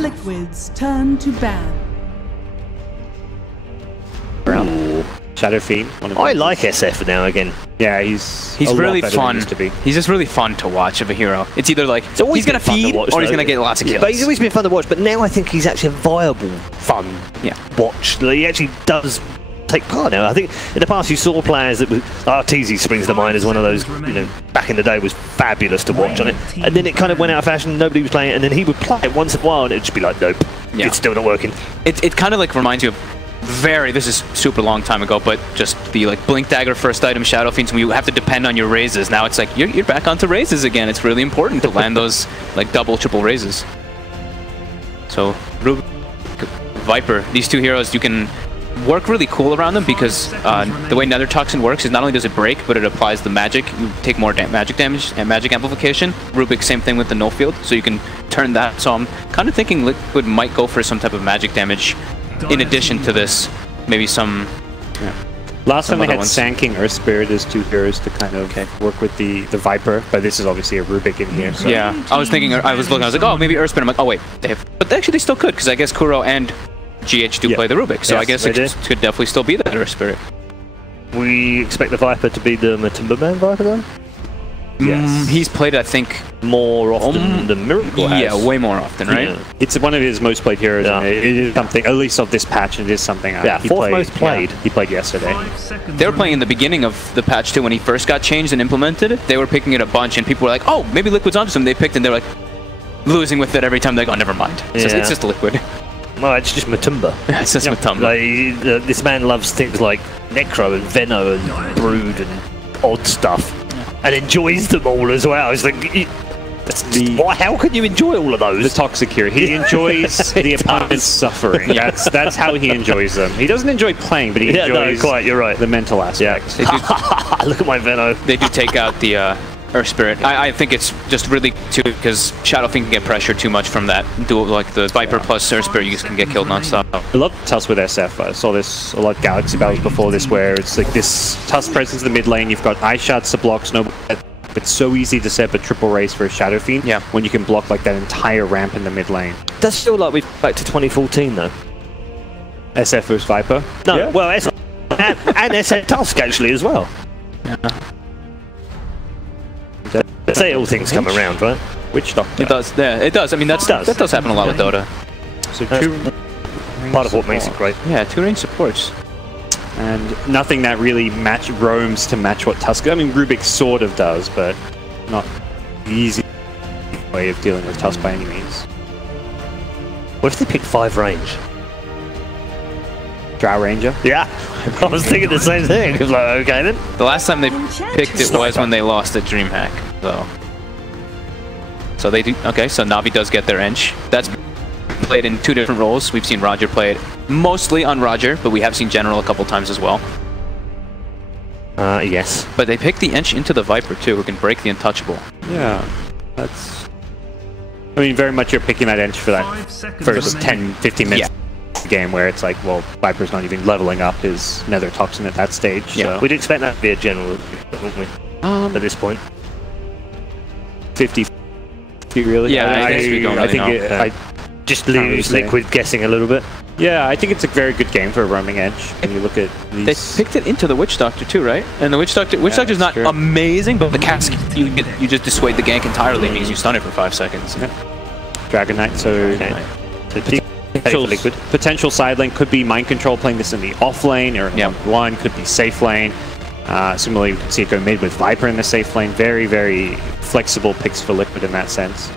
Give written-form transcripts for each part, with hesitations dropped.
Liquid's turn to ban. Shadow Fiend. I like SF now again. Yeah, he's really fun. He's just really fun to watch of a hero. It's either like he's gonna feed or he's gonna get lots of kills. But he's always been fun to watch. But now I think he's actually a viable, fun watch. He actually does take part now. I think in the past you saw players that was Arteezy springs to mind as one of those. You know, back in the day was fabulous to watch on it, and then it kind of went out of fashion. Nobody was playing it, and then he would play it once in a while, and it'd just be like, nope, it's still not working. It kind of like reminds you of. This is super long time ago, but just the like Blink Dagger first item Shadow Fiends, when you have to depend on your raises. Now it's like you're back onto raises again. It's really important to land those like double, triple raises. So Viper, these two heroes, you can work really cool around them because the way Nether Toxin works is not only does it break, but it applies the magic. You take more magic damage and magic amplification. Rubik, same thing with the no field, so you can turn that. So I'm kind of thinking Liquid might go for some type of magic damage. In addition to this, maybe some... Last time they had Sand King Earth Spirit as two heroes to kind of work with the Viper, but this is obviously a Rubik in here. So. Yeah, I was thinking, I was like, oh, maybe Earth Spirit. I'm like, oh wait, but actually they still could, because I guess Kuro and GH do play the Rubik, so I guess it could definitely still be that Earth Spirit. We expect the Viper to be the Matumba Man Viper though? Yes. He's played, I think, more often than Miracle has. Yeah, way more often, right? Yeah. It's one of his most played heroes. And it is something, at least of this patch, it is something. Fourth most played. Yeah, he played yesterday. They were playing in the beginning of the patch too when he first got changed and implemented. They were picking it a bunch, and people were like, "Oh, maybe Liquid's onto something." They picked, and they're like losing with it every time. They go, "Never mind. It's just Liquid." No, it's just Matumba. It's just Matumba. Like, this man loves things like Necro and Veno and Brood and odd stuff. And enjoys them all as well. It's like, how can you enjoy all of those? The toxic hero. He enjoys the opponent's suffering. That's how he enjoys them. He doesn't enjoy playing, but he enjoys you're right. The mental aspect. Yeah. Look at my Veno. They do take out the Earth Spirit. I think it's just really too because Shadow Fiend can get pressure too much from that dual, like the Viper plus Earth Spirit. You just can get killed non-stop. I love Tusk with SF. I saw this a lot of Galaxy battles before this, where it's like this Tusk presence in the mid lane. You've got Ice Shards to block Snow. It's so easy to set up a triple race for a Shadow Fiend when you can block like that entire ramp in the mid lane. Does feel like we're back to 2014 though. SF versus Viper. No, well, SF and SF Tusk actually as well. Say all things come around, right? Witch Doctor. It does. Yeah, it does. I mean, that does happen a lot with Dota. So part of what makes it great. Yeah, 2 range supports. And nothing that really roams to match what Tusk. I mean, Rubik sort of does, but not the easy way of dealing with Tusk by any means. What if they pick 5 range? Drow Ranger? Yeah, I was thinking the same thing. It was like, okay then. The last time they picked it was when they lost at DreamHack, though. So they do. Okay, so Navi does get their Ench. That's played in 2 different roles. We've seen Roger play it mostly on Roger, but we have seen General a couple times as well. Yes. But they picked the Ench into the Viper too, who can break the Untouchable. Yeah, that's... I mean, very much you're picking that Ench for that first 10, 15 minutes. Game where it's like, well, Viper's not even leveling up his Nether Toxin at that stage. Yeah, so. we'd expect that to be a general, wouldn't we? At this point, 50 really. Yeah, I think I just lose Liquid guessing a little bit. Yeah, I think it's a very good game for a roaming edge. When you look at these... They picked it into the Witch Doctor too, right? And the Witch Doctor's not amazing, but the cask you just dissuade the gank entirely because you stun it for 5 seconds. Yeah. Dragon Knight, so potential side lane could be Mind Control, playing this in the off lane, or one could be safe lane. Similarly, we can see it go mid with Viper in the safe lane. Very, very flexible picks for Liquid in that sense.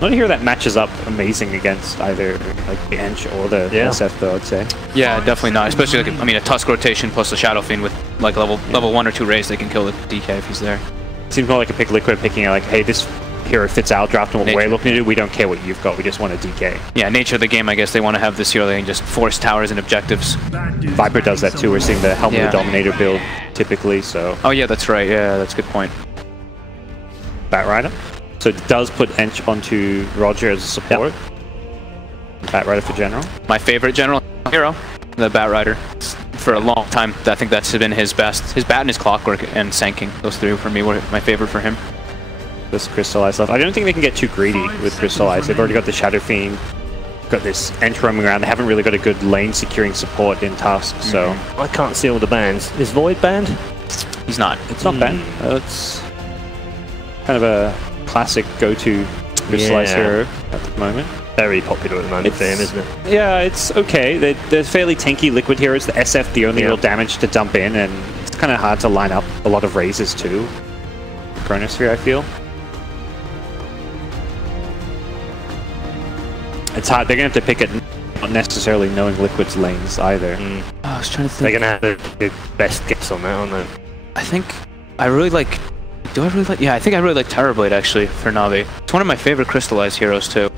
Not a hero that matches up amazing against either like the Ench or the SF, though, I'd say. Yeah, definitely not. Especially, like, I mean, a Tusk rotation plus a Shadow Fiend with like level 1 or 2 raise, they can kill the DK if he's there. Seems more like a pick Liquid picking like, hey, this hero fits our draft and what we're looking to do. We don't care what you've got. We just want a DK. Yeah, nature of the game, I guess they want to have this hero that can just force towers and objectives. Viper does that too. We're seeing the Helmet of the Dominator build typically, so... Oh yeah, that's right. Yeah, that's a good point. Batrider. So it does put Ench onto Roger as a support. Batrider for General. My favorite General hero, the Batrider. For a long time, I think that's been his best. His Bat and his Clockwork and Sand King. Those 3 for me were my favorite for him. This Crystallize stuff. I don't think they can get too greedy with Crystallize. They've already got the Shadow Fiend. got this Ent roaming around. They haven't really got a good lane securing support in Tusk, so... I can't see all the bans. Is Void banned? He's not. It's not banned. It's kind of a classic go-to crystallized hero at the moment. Very popular at the moment for him, isn't it? Yeah, it's okay. They're fairly tanky liquid heroes. The SF, the only real damage to dump in, and it's kind of hard to line up a lot of raises too. Chronosphere, I feel. It's hard. They're going to have to pick it, not necessarily knowing Liquid's lanes either. Oh, I was trying to think. They're going to have the best guess on that, aren't they? I think I really like... Do I really like... Yeah, I think I really like Terrorblade, actually, for Navi. It's one of my favorite crystallized heroes, too.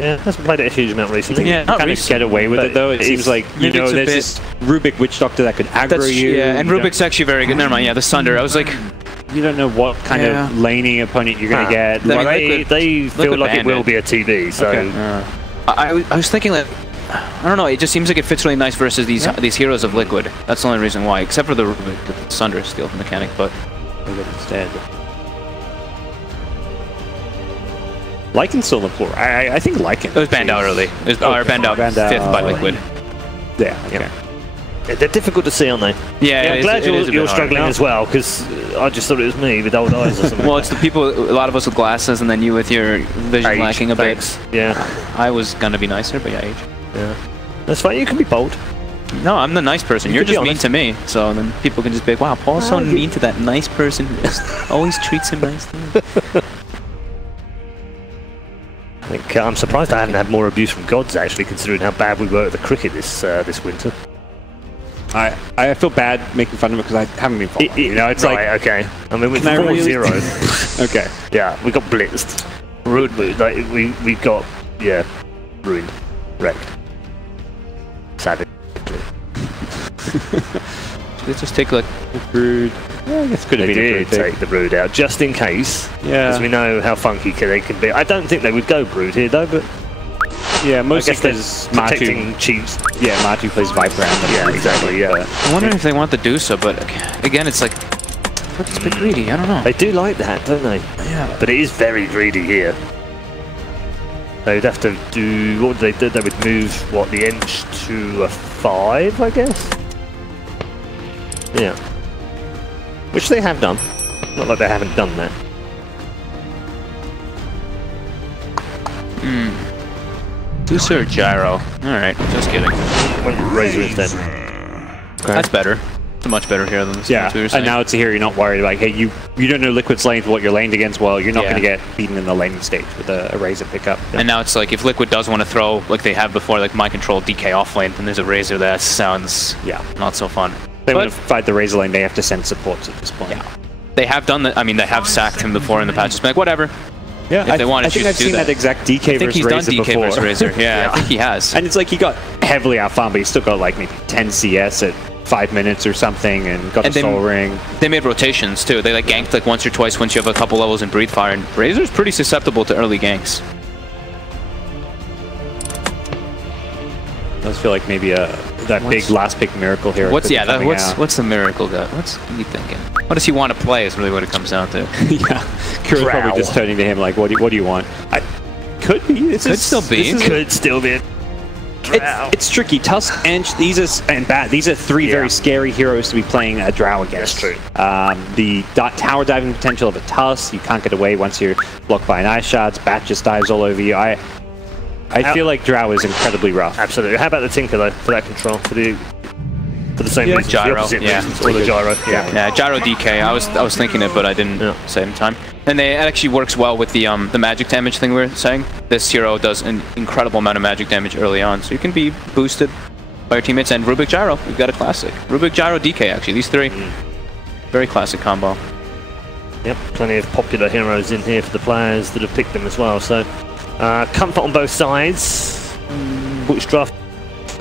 Yeah, hasn't played it a huge amount recently. Yeah, not kind of get away with it, though. It seems like, you know, there's this Rubik Witch Doctor that could aggro you. Yeah, and Rubik's actually very good. Never mind, yeah, the Sunder. I was like... You don't know what kind of laning opponent you're going to get. They feel like it will be a TB, so... Okay. I was thinking, like... I don't know, it just seems like it fits really nice versus these heroes of Liquid. That's the only reason why, except for the Sunder steal mechanic, but... Instead. Lycan's still on the floor. I think Lycan. It was banned out early. It was banned out 5th by Liquid. Yeah, okay. They're difficult to see, aren't they? Yeah, I'm glad you're struggling as well, because I just thought it was me with old eyes or something. Well, it's the people, a lot of us with glasses, and then you with your vision lacking a bit. Yeah. I was gonna be nicer, but yeah, age. Yeah. That's fine, you can be bold. No, I'm the nice person. You're just mean to me, so then people can just be like, wow, Paul's so mean to that nice person who just always treats him nicely. I think I'm surprised I haven't had more abuse from gods, actually, considering how bad we were at the cricket this winter. I feel bad making fun of it because I haven't been following. You know, it's right, okay. I mean, with 4-0. Okay. Yeah, we got blitzed. Ruined. Like, we got, ruined. Wrecked. Savage. Let's just take like the brood. Yeah, I guess could have been a brood. Take the brood out just in case. Yeah. Because we know how funky they can be. I don't think they would go brood here though, but yeah, mostly because protecting Chiefs. Yeah, Matu plays Viper around them. Yeah, exactly. Yeah. I wonder if they want to do so, but again, it's like it's a bit greedy. I don't know. They do like that, don't they? Yeah. But it is very greedy here. They'd have to do... What would they do? They would move, what, the Ent to a 5, I guess? Yeah. Which they have done. Not like they haven't done that. Deucer or Gyro? Alright, just kidding. Razor instead. Okay. That's better. It's a much better hero than this. Yeah, and now it's a hero you're not worried about. Hey, you don't know Liquid's lane, what you're laned against. Well, you're not going to get beaten in the laning stage with a Razor pickup. And now it's like, if Liquid does want to throw, like they have before, like Mind Control DK off lane, then there's a Razor, that sounds not so fun. They want to fight the Razor lane, they have to send supports at this point. Yeah. They have done that. I mean, they have sacked him before in the patch. Just been like, whatever. Yeah, if they want to choose to do I've seen that exact DK versus Razor before. I think he's done DK versus Razor. Yeah, I think he has. And it's like he got heavily outfarmed, but he still got like maybe 10 CS at 5 minutes or something, and got the Soul Ring. They made rotations too. They like ganked like once or twice once you have a couple levels in Breathe Fire, and Razor's pretty susceptible to early ganks. Does feel like maybe that big last pick miracle here. What's the miracle guy? What's he thinking? What does he want to play? Is really what it comes down to. Yeah, Kira's probably just turning to him like, "What do you want?" Could be. Could still be. Could still be. It's tricky. Tusk and these are three very scary heroes to be playing a Drow against. That's true. The tower diving potential of a Tusk, you can't get away once you're blocked by an Ice Shards. Bat just dives all over you. I feel like Drow is incredibly rough. Absolutely. How about the Tinker though, for that control? For the same reasons, Gyro, the opposite reasons, or the Gyro. Yeah, Gyro DK. I was thinking it, but I didn't say it in time. And it actually works well with the magic damage thing we were saying. This hero does an incredible amount of magic damage early on, so you can be boosted by your teammates. And Rubik Gyro, we've got a classic. Rubik Gyro DK, actually. These three, very classic combo. Yep, plenty of popular heroes in here for the players that have picked them as well. So, comfort on both sides. Which draft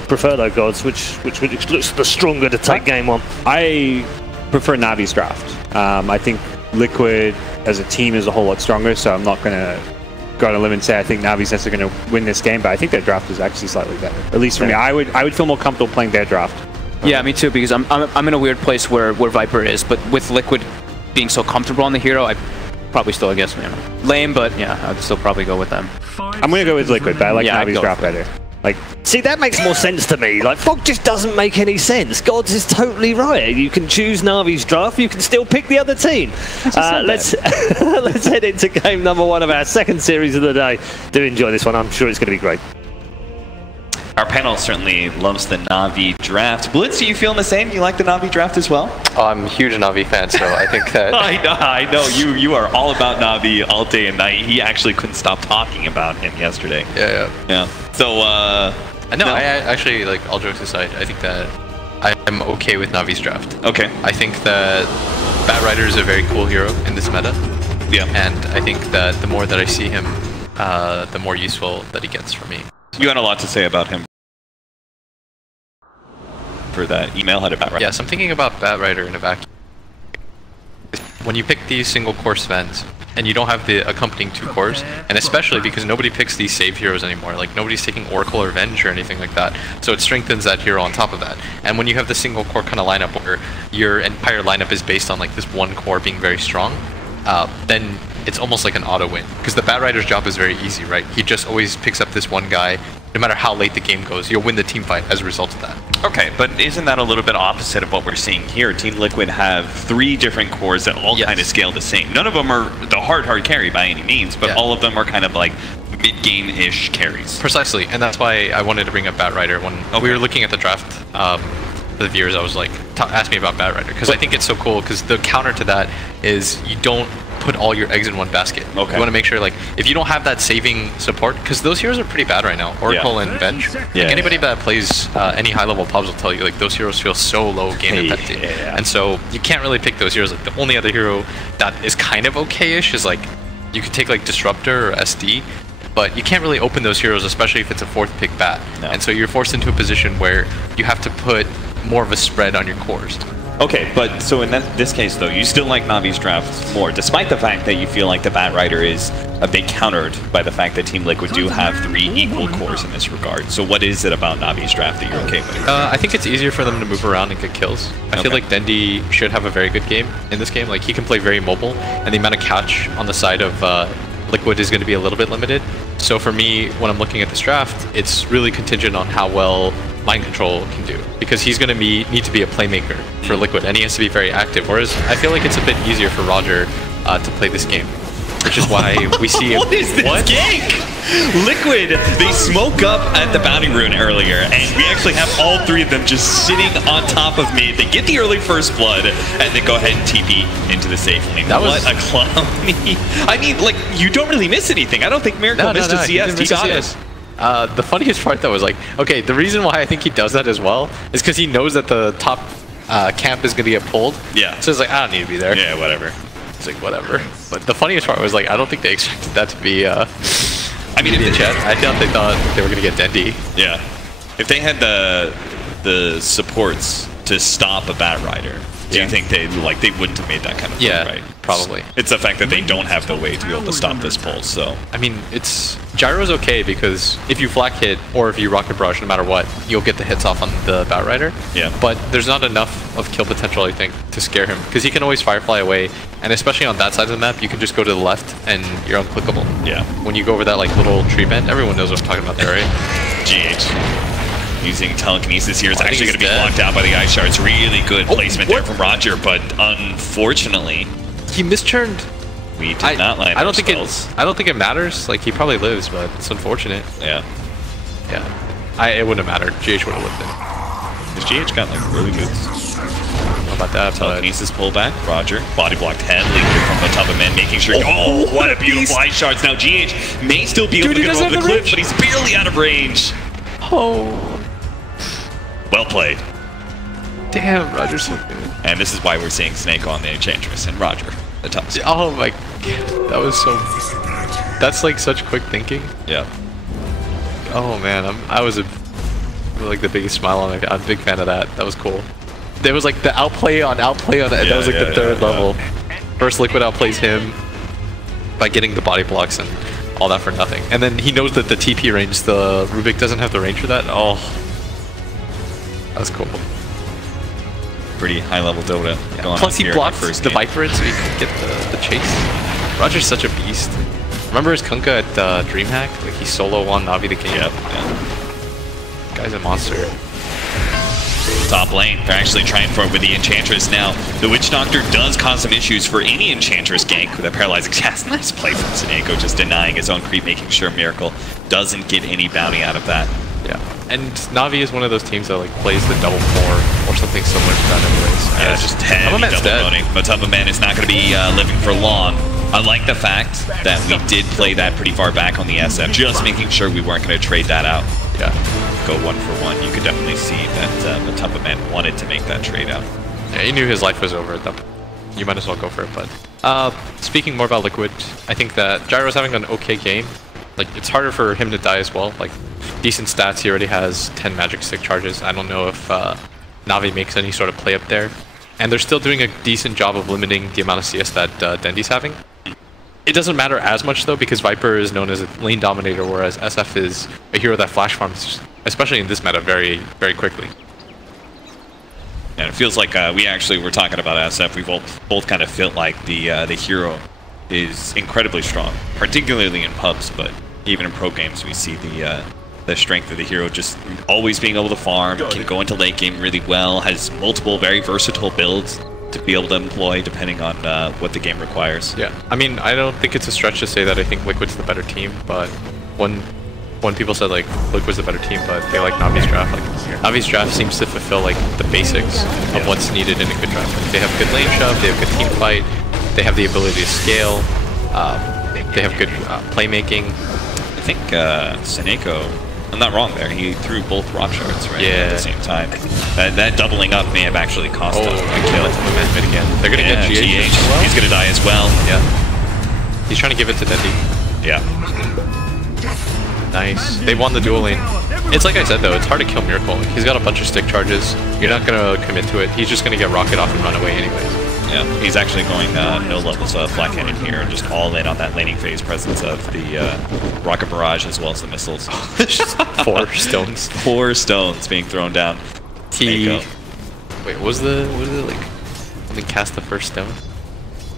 prefer though, gods? Which looks the stronger to take game on? I prefer Navi's draft. I think Liquid as a team is a whole lot stronger, so I'm not going to go on a limb and say I think Navi's necessarily going to win this game, but I think their draft is actually slightly better. At least for me, I would feel more comfortable playing their draft. Yeah, me too, because I'm in a weird place where Viper is, but with Liquid being so comfortable on the hero, I probably still, I guess, lame, but yeah, I'd still probably go with them. I'm going to go with Liquid, but I like Navi's draft better. Like, see, that makes more sense to me. Like, Fog just doesn't make any sense. Gods is totally right. You can choose Navi's draft, you can still pick the other team. Let's let's head into game number 1 of our second series of the day. Do enjoy this one. I'm sure it's going to be great. Our panel certainly loves the Navi draft. Blitz, are you feeling the same? You like the Navi draft as well? Oh, I'm a huge Navi fan, so I think that... I know. You are all about Navi all day and night. He actually couldn't stop talking about him yesterday. Yeah. So, no, I actually, like, all jokes aside, I think that I'm okay with Navi's draft. Okay. I think that Bat Rider is a very cool hero in this meta. Yeah. And I think that the more that I see him, the more useful that he gets for me. You had a lot to say about him for that email. How did Bat Rider? Yes, I'm thinking about Bat Rider in a vacuum. When you pick these single core Svens, and you don't have the accompanying 2 cores, and especially because nobody picks these save heroes anymore, like nobody's taking Oracle or Venge or anything like that, so it strengthens that hero on top of that. And when you have the single core kind of lineup where your entire lineup is based on like this one core being very strong, then it's almost like an auto win, because the Bat Rider's job is very easy, right? He just always picks up this one guy. No matter how late the game goes, you'll win the team fight as a result of that. Okay, but isn't that a little bit opposite of what we're seeing here? Team Liquid have 3 different cores that all kind of scale the same. None of them are the hard carry by any means, but all of them are kind of like mid-game-ish carries. Precisely, and that's why I wanted to bring up Bat Rider. When we were looking at the draft for the viewers, I was like, ask me about Bat Rider, because I think it's so cool, because the counter to that is you don't put all your eggs in one basket. You want to make sure, like, if you don't have that saving support, because those heroes are pretty bad right now, Oracle and Venge. Like, anybody that plays any high-level pubs will tell you, like, those heroes feel so low game intensity. And so you can't really pick those heroes. Like, the only other hero that is kind of okay-ish is, like, you could take, like, Disruptor or SD, but you can't really open those heroes, especially if it's a 4th pick bat. And so you're forced into a position where you have to put more of a spread on your cores. Okay, but so in this case, though, you still like Navi's draft more, despite the fact that you feel like the Bat Rider is a bit countered by the fact that Team Liquid do have 3 equal cores in this regard. So what is it about Navi's draft that you're okay with? I think it's easier for them to move around and get kills. I feel like Dendi should have a very good game in this game. Like, he can play very mobile, and the amount of catch on the side of Liquid is going to be a little bit limited. So for me, when I'm looking at this draft, it's really contingent on how well Mind Control can do, because he's going to need to be a playmaker for Liquid, and he has to be very active, whereas I feel like it's a bit easier for Roger to play this game, which is why we see What is this gank? Liquid, they smoke up at the Bounty Rune earlier, and we actually have all 3 of them just sitting on top of me. They get the early first blood, and they go ahead and TP into the safe lane. What a clowny. I mean, like, you don't really miss anything. I don't think Miracle missed a CS. He got it. The funniest part, though, was like, okay, the reason why I think he does that as well is because he knows that the top camp is going to get pulled. So it's like, I don't need to be there. Yeah, whatever. It's like, whatever. But the funniest part was, like, I don't think they expected that to be, I mean, in the chat, I doubt they thought they were going to get Dendi. Yeah. If they had the supports to stop a Bat Rider, do you think they wouldn't have made that kind of play, right? Probably. It's the fact that they don't have the way to be able to stop this pulse, so... I mean, Gyro's okay, because if you flak hit, or if you rocket barrage, no matter what, you'll get the hits off on the Bat Rider. But there's not enough of kill potential, I think, to scare him, because he can always Firefly away, and especially on that side of the map, you can just go to the left, and you're unclickable. When you go over that, like, little tree bend, everyone knows what I'm talking about there, right? GH. Using telekinesis here is actually going to be blocked out by the ice shards. Really good placement there from Roger, but unfortunately, he misturned. We did not land. I don't think it matters. Like, he probably lives, but it's unfortunate. It wouldn't have mattered. GH would have lived it. Because GH got like really good. How about that? Telekinesis pullback. Roger body blocked heavily from the top of man, making sure. Oh, what a beautiful ice shards! Now GH may still be able to get over the cliff, but he's barely out of range. Oh. Well played. Damn, Roger's so good. And this is why we're seeing Snake on the Enchantress and Roger, the top. Oh my god, that was so... That's like such quick thinking. Oh man, I was like the biggest smile on my face. I'm a big fan of that. That was cool. There was like the outplay on that was like the third level. First Liquid outplays him by getting the body blocks and all that for nothing. And then he knows that the TP range, the Rubik doesn't have the range for that. Oh. That was cool. Pretty high level Dota. Plus he blocked the Viper so he could get the chase. Roger's such a beast. Remember his Kunkka at DreamHack? Like he solo won Navi the game. Yep. Guy's a monster. Top lane, they're actually trying for it with the Enchantress now. The Witch Doctor does cause some issues for any Enchantress gank with a paralyzing cast. Nice play from Seneko, just denying his own creep, making sure Miracle doesn't get any bounty out of that. Yeah, and Navi is one of those teams that like plays the double 4 or something similar to that anyways. Yeah, it's just heavy double loading. Matamba is not going to be living for long. I like the fact that we did play that pretty far back on the SF, just making sure we weren't going to trade that out. Yeah. Go 1 for 1. You could definitely see that Matamba wanted to make that trade out. Yeah, he knew his life was over at that point. You might as well go for it, but... speaking more about Liquid, I think that Gyro's having an okay game. Like, it's harder for him to die as well. Like, decent stats, he already has 10 magic stick charges. I don't know if Navi makes any sort of play up there. And they're still doing a decent job of limiting the amount of CS that Dendi's having. It doesn't matter as much though, because Viper is known as a lane dominator, whereas SF is a hero that flash farms, especially in this meta, very, very quickly. And it feels like we actually were talking about SF. We both kind of felt like the hero is incredibly strong, particularly in pubs, but even in pro games we see the strength of the hero just always being able to farm, can go into late game really well, has multiple very versatile builds to be able to employ depending on what the game requires. Yeah, I mean, I don't think it's a stretch to say that I think Liquid's the better team, but when people said like Liquid's the better team, but they like Navi's draft, like Navi's draft seems to fulfill like the basics of what's needed in a good draft. Like, they have good lane shove, they have good team fight, they have the ability to scale, they have good playmaking. I think Seneko, I'm not wrong there, he threw both rock shards right at the same time. That doubling up may have actually cost him a kill. Again. They're going to get GH. Well. He's going to die as well. Yeah. He's trying to give it to Dendi. Yeah. Nice. They won the duel lane. It's like I said though, it's hard to kill Miracle. Like, he's got a bunch of stick charges. You're not going to commit to it. He's just going to get rocket off and run away anyways. Yeah, he's actually going no levels flat cannon here and just all in on that laning phase presence of the rocket barrage as well as the missiles. 4 stones. 4 stones being thrown down. Wait, what was the like when they cast the first stone?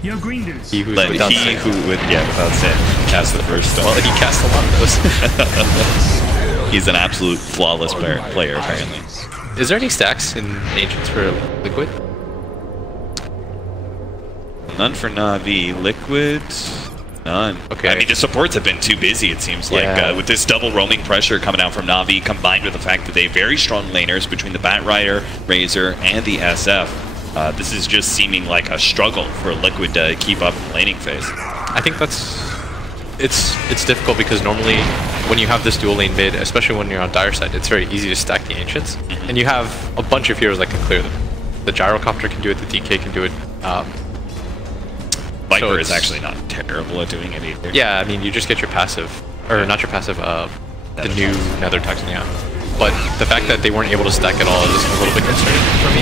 Your green dudes. He who would without sin cast the first stone. Well, he cast a lot of those. He's an absolute flawless player apparently. Is there any stacks in Ancients for Liquid? None for Navi. Liquid, none. Okay. I mean, the supports have been too busy, it seems like, with this double roaming pressure coming out from Navi, combined with the fact that they have very strong laners between the Bat Rider, Razor, and the SF. This is just seeming like a struggle for Liquid to keep up in the laning phase. I think it's difficult because normally when you have this dual lane mid, especially when you're on Dire side, it's very easy to stack the Ancients, and you have a bunch of heroes that can clear them. The Gyrocopter can do it, the DK can do it. Viper is actually not terrible at doing it either. Yeah, I mean, you just get your passive, or not your passive, the new Nether Toxin, yeah. But the fact that they weren't able to stack at all is a little bit concerning for me.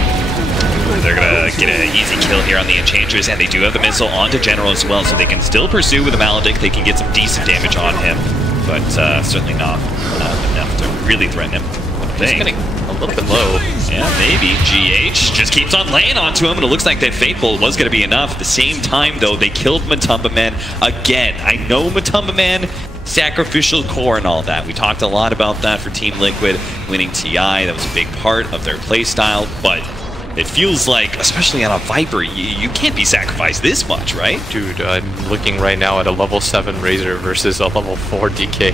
They're going to get an easy kill here on the Enchantress, and they do have the missile onto General as well, so they can still pursue with the Maledict. They can get some decent damage on him, but certainly not enough to really threaten him. Just getting a little bit low. Yeah, maybe. GH just keeps on laying onto him, and it looks like that Fate Bolt was going to be enough. At the same time, though, they killed Matamba again. I know Matamba sacrificial core and all that. We talked a lot about that for Team Liquid winning TI. That was a big part of their playstyle, but it feels like, especially on a Viper, you can't be sacrificed this much, right? Dude, I'm looking right now at a level 7 Razor versus a level 4 DK.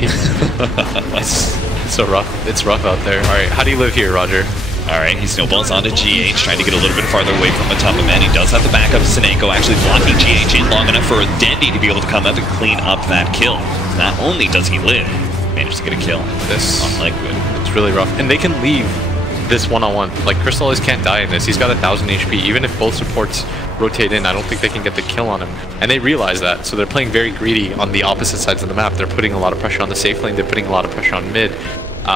It's so rough. It's rough out there. All right, how do you live here, Roger? All right, he snowballs onto GH, trying to get a little bit farther away from Matamba. He does have the backup of Seneko, actually blocking GH in long enough for Dendi to be able to come up and clean up that kill. Not only does he live, managed to get a kill on Liquid. It's really rough. And they can leave this one-on-one. Like, Crystallis can't die in this. He's got 1,000 HP. Even if both supports rotate in, I don't think they can get the kill on him. And they realize that, so they're playing very greedy on the opposite sides of the map. They're putting a lot of pressure on the safe lane. They're putting a lot of pressure on mid.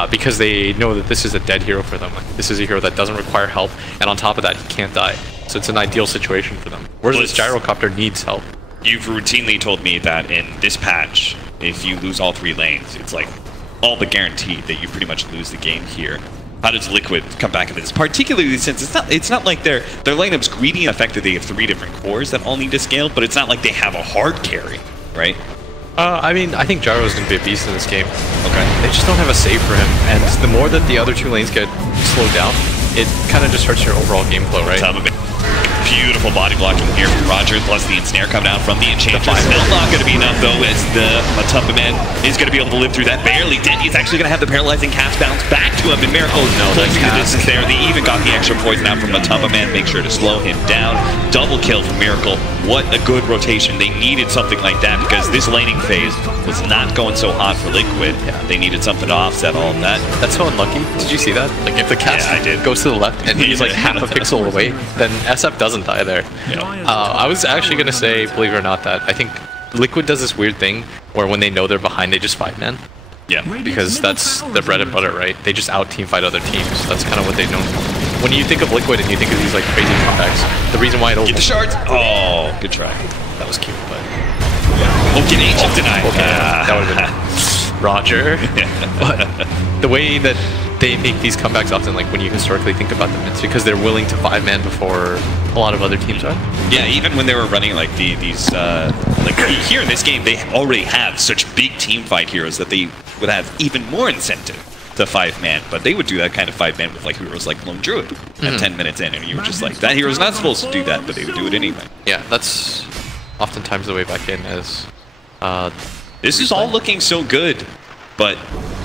Because they know that this is a dead hero for them. Like, this is a hero that doesn't require help, and on top of that, he can't die. So it's an ideal situation for them. Whereas this Gyrocopter needs help. You've routinely told me that in this patch, if you lose all 3 lanes, it's like all but guaranteed that you pretty much lose the game here. How does Liquid come back into this? Particularly since it's not like their lineup's greedy in the fact that they have 3 different cores that all need to scale, but it's not like they have a hard carry, right? I mean, I think Gyro's going to be a beast in this game. Okay. They just don't have a save for him, and the more that the other two lanes get slowed down, it kind of just hurts your overall game flow, right? Beautiful body blocking here from Roger, plus the ensnare come down from the Enchantress. Still not going to be enough, though, as the Matumba Man is going to be able to live through that barely. Dendy's actually going to have the paralyzing cast bounce back to him, and Miracle closing the distance there. They even got the extra poison out from Matumba Man, make sure to slow him down. Double kill from Miracle. What a good rotation. They needed something like that, because this laning phase was not going so hot for Liquid. Yeah. They needed something to offset all of that. That's so unlucky. Did you see that? Like, if the cast goes to the left and he's like half a pixel away, then SF doesn't die there. Yeah. I was actually going to say, believe it or not, that I think Liquid does this weird thing where when they know they're behind, they just 5-man. Yeah. Because that's their bread and butter, right? They just out-team fight other teams. That's kind of what they know. When you think of Liquid and you think of these like crazy comebacks, the reason why it'll... Get the shards! Oh, good try. That was cute, but... Oh, get ancient denied. Okay, that would have been Roger. But the way that they make these comebacks often, like when you historically think about them, it's because they're willing to 5-man before a lot of other teams are. Yeah, even when they were running like these like here in this game, they already have such big team fight heroes that they would have even more incentive to 5-man, but they would do that kind of 5-man with like heroes like Lone Druid at 10 minutes in, and you were just like, that hero's not supposed to do that, but they would do it anyway. Yeah, that's oftentimes the way back in as this is all looking so good, but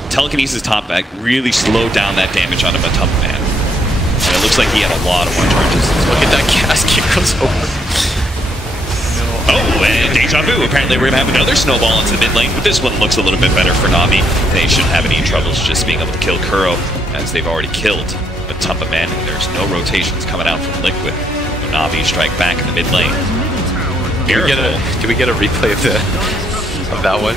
Telekinesis top back really slowed down that damage on a Matumba Man. And it looks like he had a lot of more charges. Look at that cast keep goes over. Oh, and Deja Vu. Apparently we're going to have another snowball into the mid lane, but this one looks a little bit better for Navi. They shouldn't have any troubles just being able to kill Kuro, as they've already killed Matumba Man, and there's no rotations coming out from Liquid. Navi strike back in the mid lane. Do we get a replay of that one?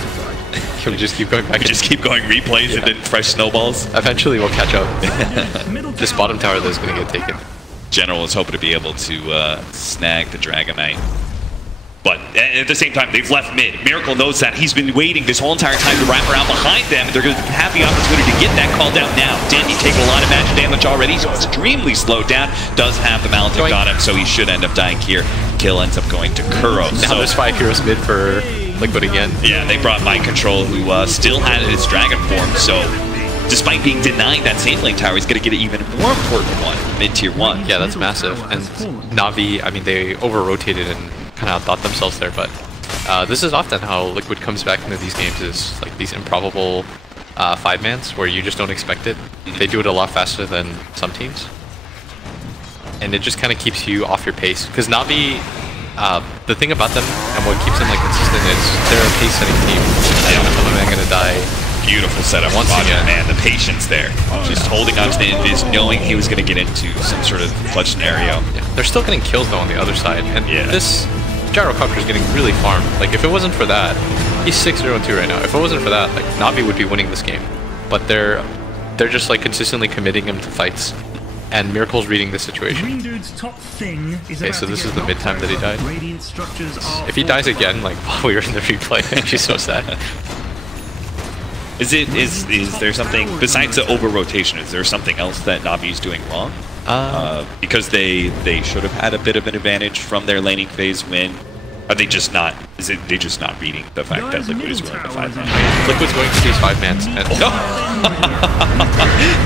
Can we just keep going back? We just keep going replays and then fresh snowballs? Eventually we'll catch up. This bottom tower though is going to get taken. General is hoping to be able to snag the Dragon Knight. But at the same time, they've left mid. Miracle knows that. He's been waiting this whole entire time to wrap around behind them. They're going to have the opportunity to get that call down now. Dandy taking a lot of magic damage already, so extremely slowed down. Does have the Maledict on him, so he should end up dying here. Kill ends up going to Kuro. Now there's 5 heroes mid for Liquid again. Yeah, they brought Mind Control, who still had his dragon form, so despite being denied that safe lane tower, he's going to get an even more important one, mid-tier 1. Yeah, that's massive. And Navi, I mean, they over-rotated and kind of outthought themselves there, but this is often how Liquid comes back into these games, is like these improbable 5-mans where you just don't expect it. They do it a lot faster than some teams. And it just kind of keeps you off your pace. Because Navi, the thing about them and what keeps them like consistent is they're a pace-setting team. I don't know if I'm going to die. Beautiful setup once again, man. The patience there, just holding on to the invis, knowing he was going to get into some sort of clutch scenario. Yeah. They're still getting kills though on the other side, and this Gyrocopter is getting really farmed. Like if it wasn't for that, he's 6-0-2 right now. If it wasn't for that, like Navi would be winning this game. But they're just like consistently committing him to fights, and Miracle's reading the situation. Okay, so this is the mid time that he died. If he dies again, like while we were in the replay, she's so sad. Is there something besides the over rotation? Is there something else that Navi's doing wrong? Because they should have had a bit of an advantage from their laning phase win. Are they just not? Is it they just not reading the fact that Liquid is willing to 5-man? Liquid's going to these 5-mans.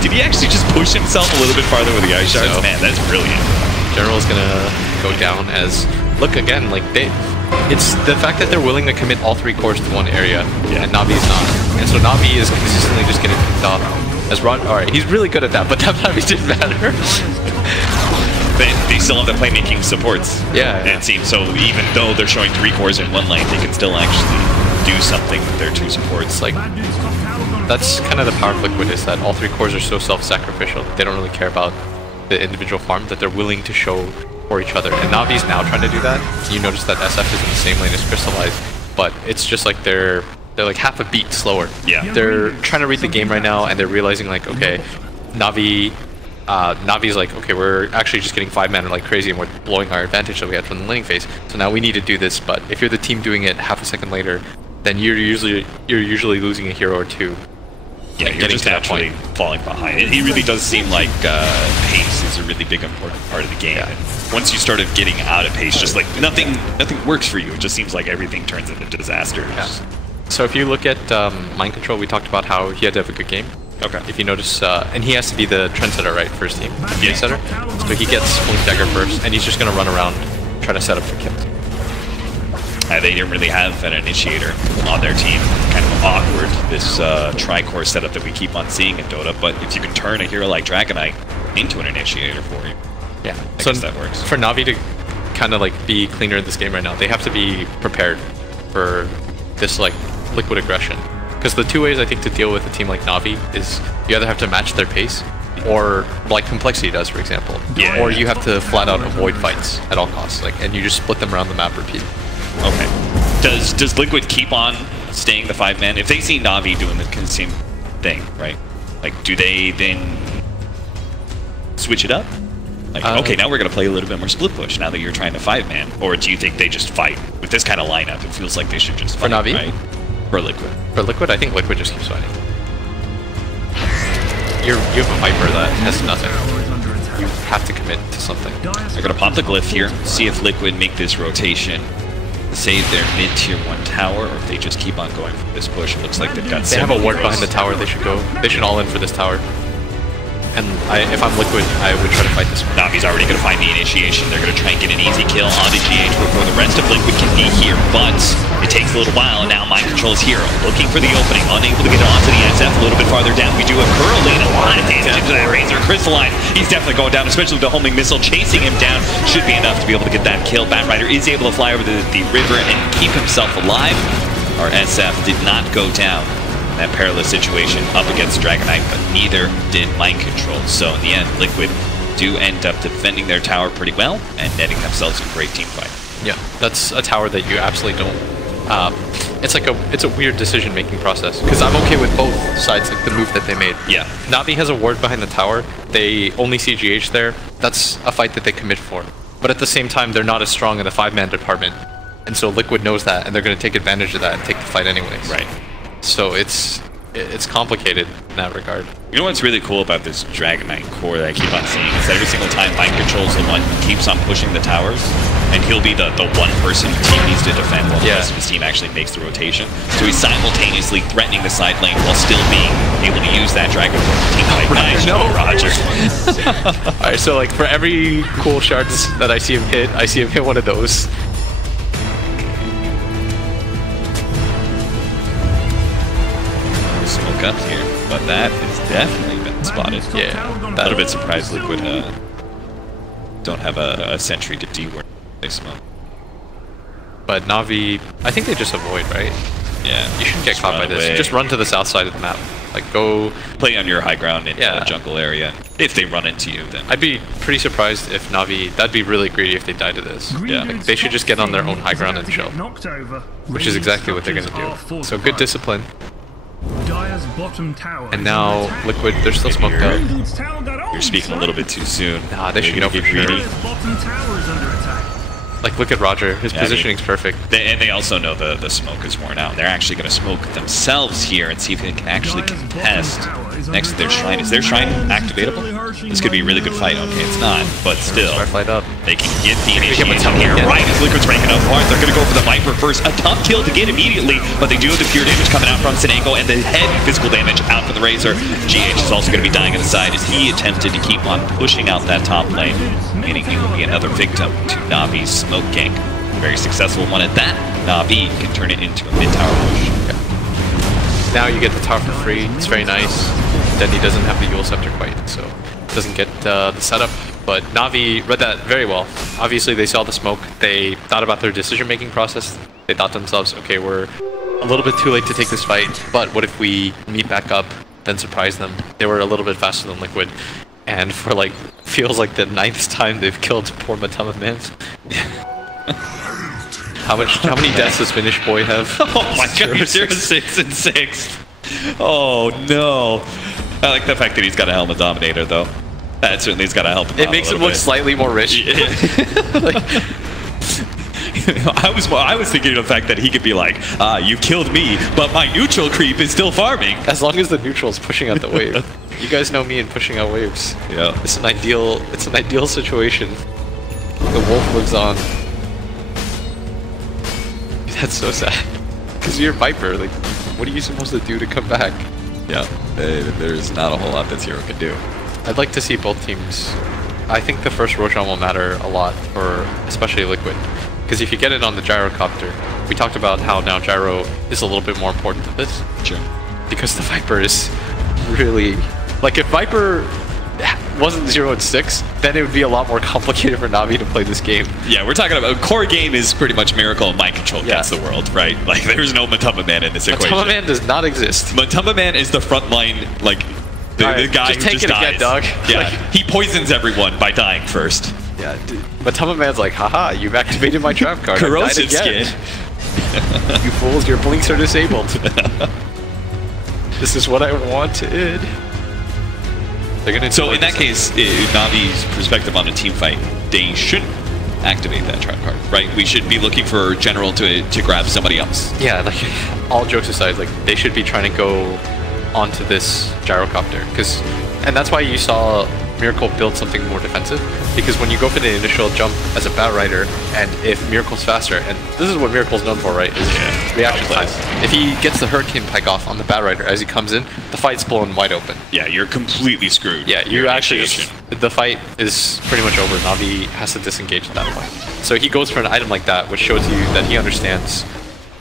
Did he actually just push himself a little bit farther with the ice shards? So, man, that's brilliant. General's gonna go down as look again. Like it's the fact that they're willing to commit all 3 cores to one area, and Navi's not. And so Navi is consistently just getting picked off. As Rod, alright, he's really good at that, but that probably didn't matter. They still have the playmaking supports. Yeah. It seems so. Even though they're showing 3 cores in one lane, they can still actually do something with their 2 supports. Like that's kind of the power of Liquid, is that all 3 cores are so self-sacrificial. They don't really care about the individual farm, that they're willing to show for each other. And Navi's now trying to do that. You notice that SF is in the same lane as Crystallized, but it's just like they're like half a beat slower. Yeah. They're trying to read the game right now, and they're realizing like, okay, Navi's like, okay, we're actually just getting 5-man like crazy, and we're blowing our advantage that we had from the laning phase. So now we need to do this. But if you're the team doing it half a second later, then you're usually losing a hero or 2. Yeah, you're just actually falling behind. It really does seem like pace is a really big important part of the game. Yeah. And once you started getting out of pace, just like nothing works for you. It just seems like everything turns into disaster. Yeah. So if you look at Mind Control, we talked about how he had to have a good game. Okay. If you notice, and he has to be the trendsetter, right, first team? Trendsetter. So he gets Blink Dagger first, and he's just going to run around, try to set up for kills. They didn't really have an initiator on their team. Kind of awkward, this tri-core setup that we keep on seeing in Dota, but if you can turn a hero like Dragonite into an initiator for you, yeah, I guess that works. For Navi to kind of like be cleaner in this game right now, they have to be prepared for this like liquid aggression. Because the two ways I think to deal with a team like Navi is you either have to match their pace, or like Complexity does, for example. Yeah. Or you have to flat out avoid fights at all costs, like, and you just split them around the map repeatedly. Okay. Does Liquid keep on staying the 5-man? If they see Navi doing the same thing, right? Like, do they then switch it up? Like, okay, now we're going to play a little bit more split push now that you're trying to 5-man. Or do you think they just fight? With this kind of lineup, it feels like they should just fight, for Navi? Right? For Liquid. For Liquid, I think Liquid just keeps fighting. You have a Viper that has nothing. You have to commit to something. They're going to pop the glyph here, see if Liquid make this rotation, save their mid-tier 1 tower, or if they just keep on going for this push. It looks like they've got They have a ward behind the tower, they should go. They should all in for this tower. And if I'm Liquid, I would try to fight this one. Navi's already going to find the initiation. They're going to try and get an easy kill onto GH before the rest of Liquid can be here, but it takes a little while, and now Mind Control is here, looking for the opening, unable to get onto the SF a little bit farther down. We do have Herald, a lot of damage into that Razor Crystalline. He's definitely going down, especially with the homing missile chasing him down. Should be enough to be able to get that kill. Batrider is able to fly over the river and keep himself alive. Our SF did not go down in that perilous situation up against Dragonite, but neither did Mind Control. So in the end, Liquid do end up defending their tower pretty well and netting themselves a great team fight. Yeah, that's a tower that you absolutely don't. It's a weird decision-making process because I'm okay with both sides, like the move that they made. Yeah, Navi has a ward behind the tower. They only see GH there. That's a fight that they commit for. But at the same time, they're not as strong in the 5-man department, and so Liquid knows that, and they're going to take advantage of that and take the fight anyways. right. So it's complicated in that regard. You know what's really cool about this Dragonite core that I keep on seeing is that every single time Mind Control's the one who keeps on pushing the towers, and he'll be the one person who team needs to defend while the rest of his team actually makes the rotation. So he's simultaneously threatening the side lane while still being able to use that Dragon to team fight. Nice, no, Roger. Alright, so like for every cool shards that I see him hit, I see him hit one of those. Smoke up here, but that has definitely been spotted. Yeah, a little bit surprised Liquid don't have a sentry to D where they smoke. But Navi, I think they just avoid, right? Yeah, you shouldn't get caught by this. Just run to the south side of the map. Like go play on your high ground in the jungle area. If they run into you, then I'd be pretty surprised if Navi. That'd be really greedy if they died to this. Yeah, like they should just get on their own high ground and chill, which is exactly what they're gonna do. So good discipline. And now Liquid, they're still smoked out. You're speaking a little bit too soon. Nah, they should go for greedy. Like, look at Roger. His positioning's perfect. And they also know the smoke is worn out. They're actually going to smoke themselves here and see if they can actually contest next to their shrine. Is their shrine activatable? This could be a really good fight. Okay, it's not, but still. They can get the initiation here. Right as Liquid's ranking up hard, they're going to go for the Viper first. A tough kill to get immediately, but they do have the pure damage coming out from Sineko and the heavy physical damage out for the Razor. GH is also going to be dying on the side as he attempted to keep on pushing out that top lane, meaning he will be another victim to Navi's smoke gank. Very successful one at that. Navi can turn it into a mid-tower push. Yeah. Now you get the tower for free. It's very nice. Then he doesn't have the Yule Scepter quite, so doesn't get the setup. But Navi read that very well. Obviously, they saw the smoke. They thought about their decision-making process. They thought to themselves, okay, we're a little bit too late to take this fight, but what if we meet back up, then surprise them? They were a little bit faster than Liquid. And for like, feels like the 9th time they've killed poor Matama Man. How many deaths does Finnish Boy have? Oh my god, 0-6 and 6. Oh no. I like the fact that he's got a Helmet Dominator though. That certainly has got to help him. It makes him look slightly more rich. Like, I was thinking of the fact that he could be like, you killed me, but my neutral creep is still farming. As long as the neutral's pushing out the wave. You guys know me in pushing out waves. Yeah. It's an ideal situation. The wolf lives on. That's so sad. because you're Viper. Like, what are you supposed to do to come back? Yeah, there's not a whole lot that Zero can do. I'd like to see both teams. I think the first Roshan will matter a lot for especially Liquid. Because if you get it on the gyrocopter, we talked about how now gyro is a little bit more important to this. Sure. Because the Viper is really... Like, if Viper wasn't 0 and 6, then it would be a lot more complicated for Navi to play this game. Yeah, we're talking about core game is pretty much Miracle and Mind Control against the world, right? Like, there's no Matumba Man in this equation. Matumba Man does not exist. Matumba Man is the front line, like, the guy who just dies. Again, dog. Yeah, Like, he poisons everyone by dying first. yeah, Matumba Man's like, haha, you've activated my trap card. Corrosive skin. You fools, your blinks are disabled. This is what I wanted. So in that case, Navi's perspective on a team fight, they shouldn't activate that trap card, right? We should be looking for General to grab somebody else. Yeah, like, all jokes aside, like, they should be trying to go onto this gyrocopter, and that's why you saw Miracle build something more defensive, because when you go for the initial jump as a Batrider, and if Miracle's faster, and this is what Miracle's known for, right, is reaction time. If he gets the Hurricane Pike off on the Batrider as he comes in, the fight's blown wide open. Yeah, you're completely screwed. Yeah, you actually the fight is pretty much over. Navi has to disengage at that point. So he goes for an item like that, which shows you that he understands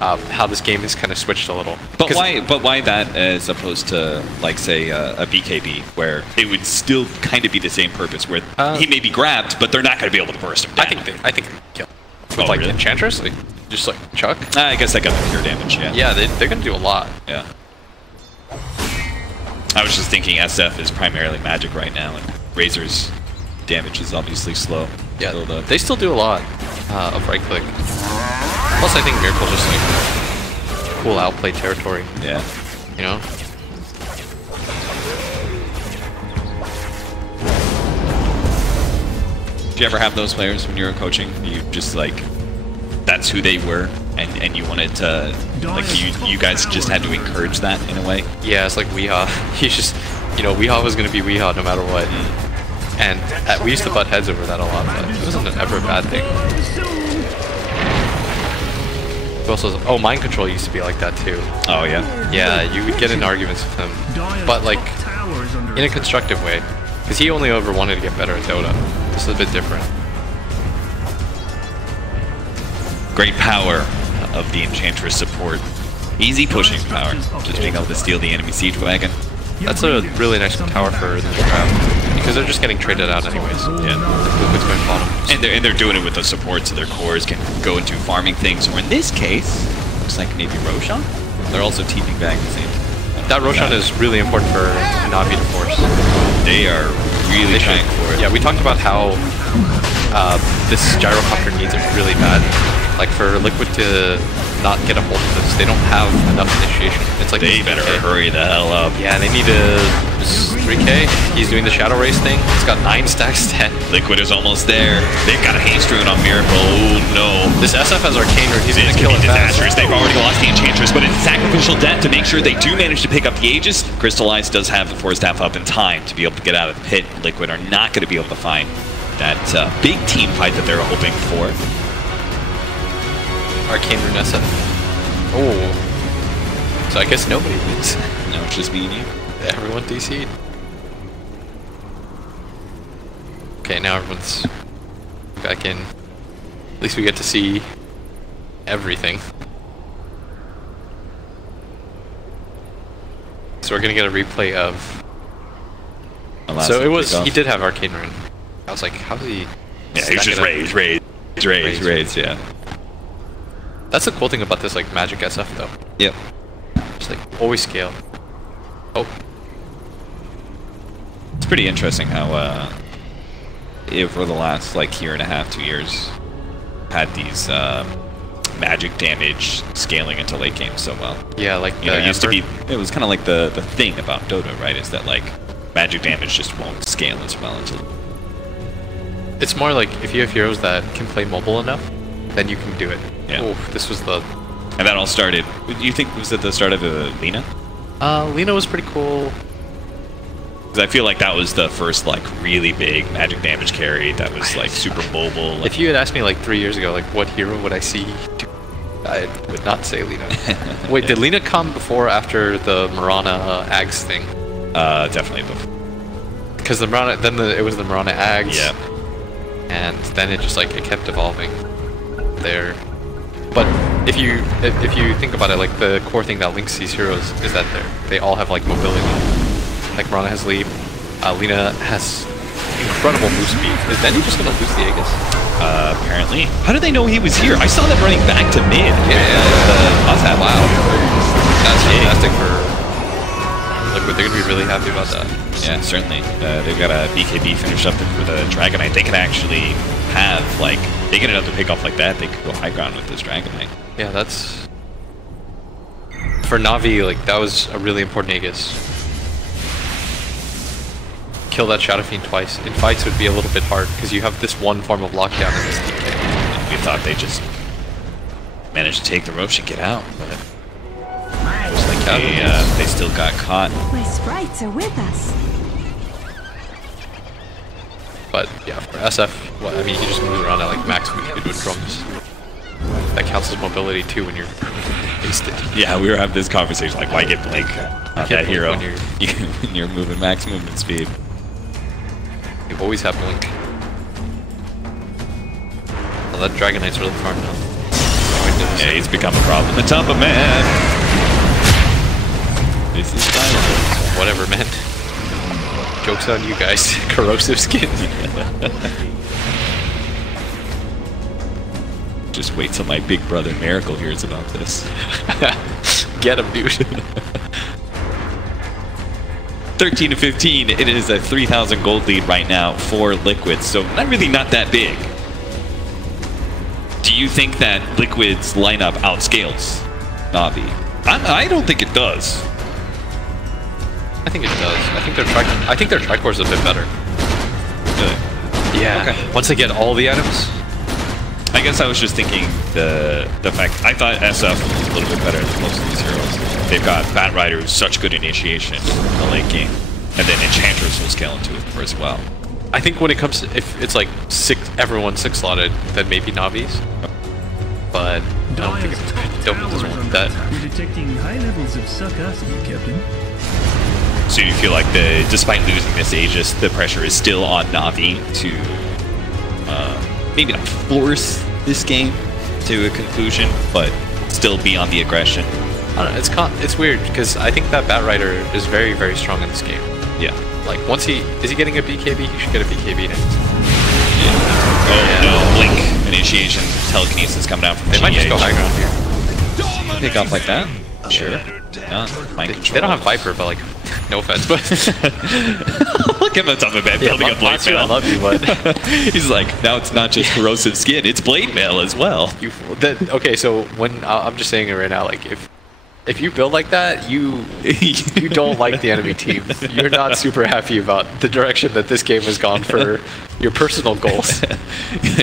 how this game is kind of switched a little. But why that as opposed to, like, say a BKB, where it would still kind of be the same purpose, where he may be grabbed, but they're not going to be able to burst him down. I think they kill. With like Enchantress, like, just like chuck. I guess I got the pure damage. Yeah. Yeah, they're going to do a lot. Yeah. I was just thinking SF is primarily magic right now, and Razor's damage is obviously slow. Yeah, they still do a lot of right click. Plus, I think Miracle's just like cool outplay territory. Yeah. You know? Do you ever have those players when you were coaching? You just like, that's who they were, and you wanted to, like, you guys just had to encourage that in a way? Yeah, it's like Weehaw. He's just, you know, Weehaw was going to be Weehaw no matter what. And we used to butt heads over that a lot, but it wasn't ever a bad thing. Also, oh, Mind Control used to be like that too. Oh, yeah? Yeah, you would get in arguments with him, but like, in a constructive way. Because he only ever wanted to get better at Dota. This is a bit different. Great power of the Enchantress support. Easy pushing power. Just being able to steal the enemy siege wagon. That's a really nice tower for the draft, because they're just getting traded out anyways. Yeah. Liquid's going bottom. And they're doing it with the support, so their cores can go into farming things. Or in this case, looks like maybe Roshan. They're also TPing back the same time. That Roshan is really important for Navi to force. They are really trying for it. Yeah, we talked about how this gyrocopter needs it really bad. Like, for Liquid to not get a hold of this, they don't have enough initiation. It's like they better hurry the hell up. Yeah, they need to 3K. He's doing the Shadow Race thing. He's got 9 stacks 10. Liquid is almost there. They've got a haste rune on Miracle. Oh no. This SF has Arcane Rune. He's gonna kill it fast. They've already lost the Enchantress, but it's sacrificial death to make sure they do manage to pick up the Aegis. Crystallize does have the Force Staff up in time to be able to get out of the pit. Liquid are not going to be able to find that big team fight that they're hoping for. Arcane Rune SF. Oh. So I guess nobody wins. No, it's just me and you. Everyone DC'd. Okay, now everyone's back in. At least we get to see everything. So we're gonna get a replay of... So it was... He did have Arcane Rune. I was like, how did he... Yeah, he was just raise, yeah. That's the cool thing about this, like, Magic SF, though. Yep. Just, like, always scale. Oh. It's pretty interesting how, over the last, like, year and a half, 2 years, had these, magic damage scaling into late game so well. Yeah, like, you know, it used to be, it was kind of like the thing about Dota, right, is that, like, magic damage just won't scale as well until... It's more like, if you have heroes that can play mobile enough, then you can do it. Yeah. Oh, this was the... And that all started... Do you think was at the start of Lina? Lina was pretty cool. Because I feel like that was the first, like, really big magic damage carry that was, like, super mobile. If you had asked me, like, 3 years ago, like, what hero would I see I would not say Lina. Wait, did Lina come before or after the Mirana Ags thing? Definitely before. Because the Mirana, then it was the Mirana Ags. Yeah. And then it just like it kept evolving there. But if you think about it, like the core thing that links these heroes is that they all have like mobility. Like Mirana has leap, Lina has incredible move speed. Is Dendy just gonna lose the Aegis? Apparently. How did they know he was here? I saw them running back to mid. Yeah. Wow. That's fantastic for Liquid. They're gonna be really happy about that. Yeah, certainly. They've got a BKB finished up for the Dragonite. They can actually have, like, they get another pick off like that, they could go high ground with this Dragonite. Yeah, that's... For Navi, like, that was a really important Aegis. Kill that Shadow Fiend twice. In fights, it would be a little bit hard, because you have this one form of lockdown in this DK. And we thought they just managed to take the Roche and get out, but... Looks like they still got caught. My sprites are with us. But yeah, for SF, well, I mean, he just moves around at like max speed with drums. That counts as mobility too when you're wasted. Yeah, we were having this conversation, like, why get Blink on that hero when you're moving max movement speed? You always have Blink. Well, that Dragonite's really farmed now. Yeah, he's become a problem. The top of man! This is violent. Whatever, man. Joke's on you guys. Corrosive skin. Just wait till my big brother Miracle hears about this. Get him, dude. 13 to 15. It is a 3,000 gold lead right now for Liquid, so not that big. Do you think that Liquid's lineup outscales Navi? I don't think it does. I think it does. I think their Tricore is a bit better. Really? Yeah. Okay. Once they get all the items. I guess I was just thinking the fact I thought SF was a little bit better than most of these heroes. They've got Bat Rider who's such good initiation in the late game, and then Enchantress will scale into it as well. I think when it comes to, if it's like everyone 6 slotted, then maybe Navi's. But I don't think Dota doesn't want that. We're detecting high levels of sarcasm, Captain. So you feel like despite losing this Aegis, the pressure is still on Navi to maybe not force this game to a conclusion, but still be on the aggression. I don't know, it's weird because I think that Bat Rider is very, very strong in this game. Yeah. Like once is he getting a BKB? He should get a BKB next. Yeah. Oh no, Blink initiation, telekinesis coming out from They might just go high ground here. Pick off like that? Sure. They don't have Viper, but like, no offense, but look at Matama Man building a blade mail. I love you, but he's like, now it's not just corrosive skin, it's blade mail as well. Okay, so when I'm just saying it right now, like if you build like that, you don't like the enemy team. You're not super happy about the direction that this game has gone for your personal goals.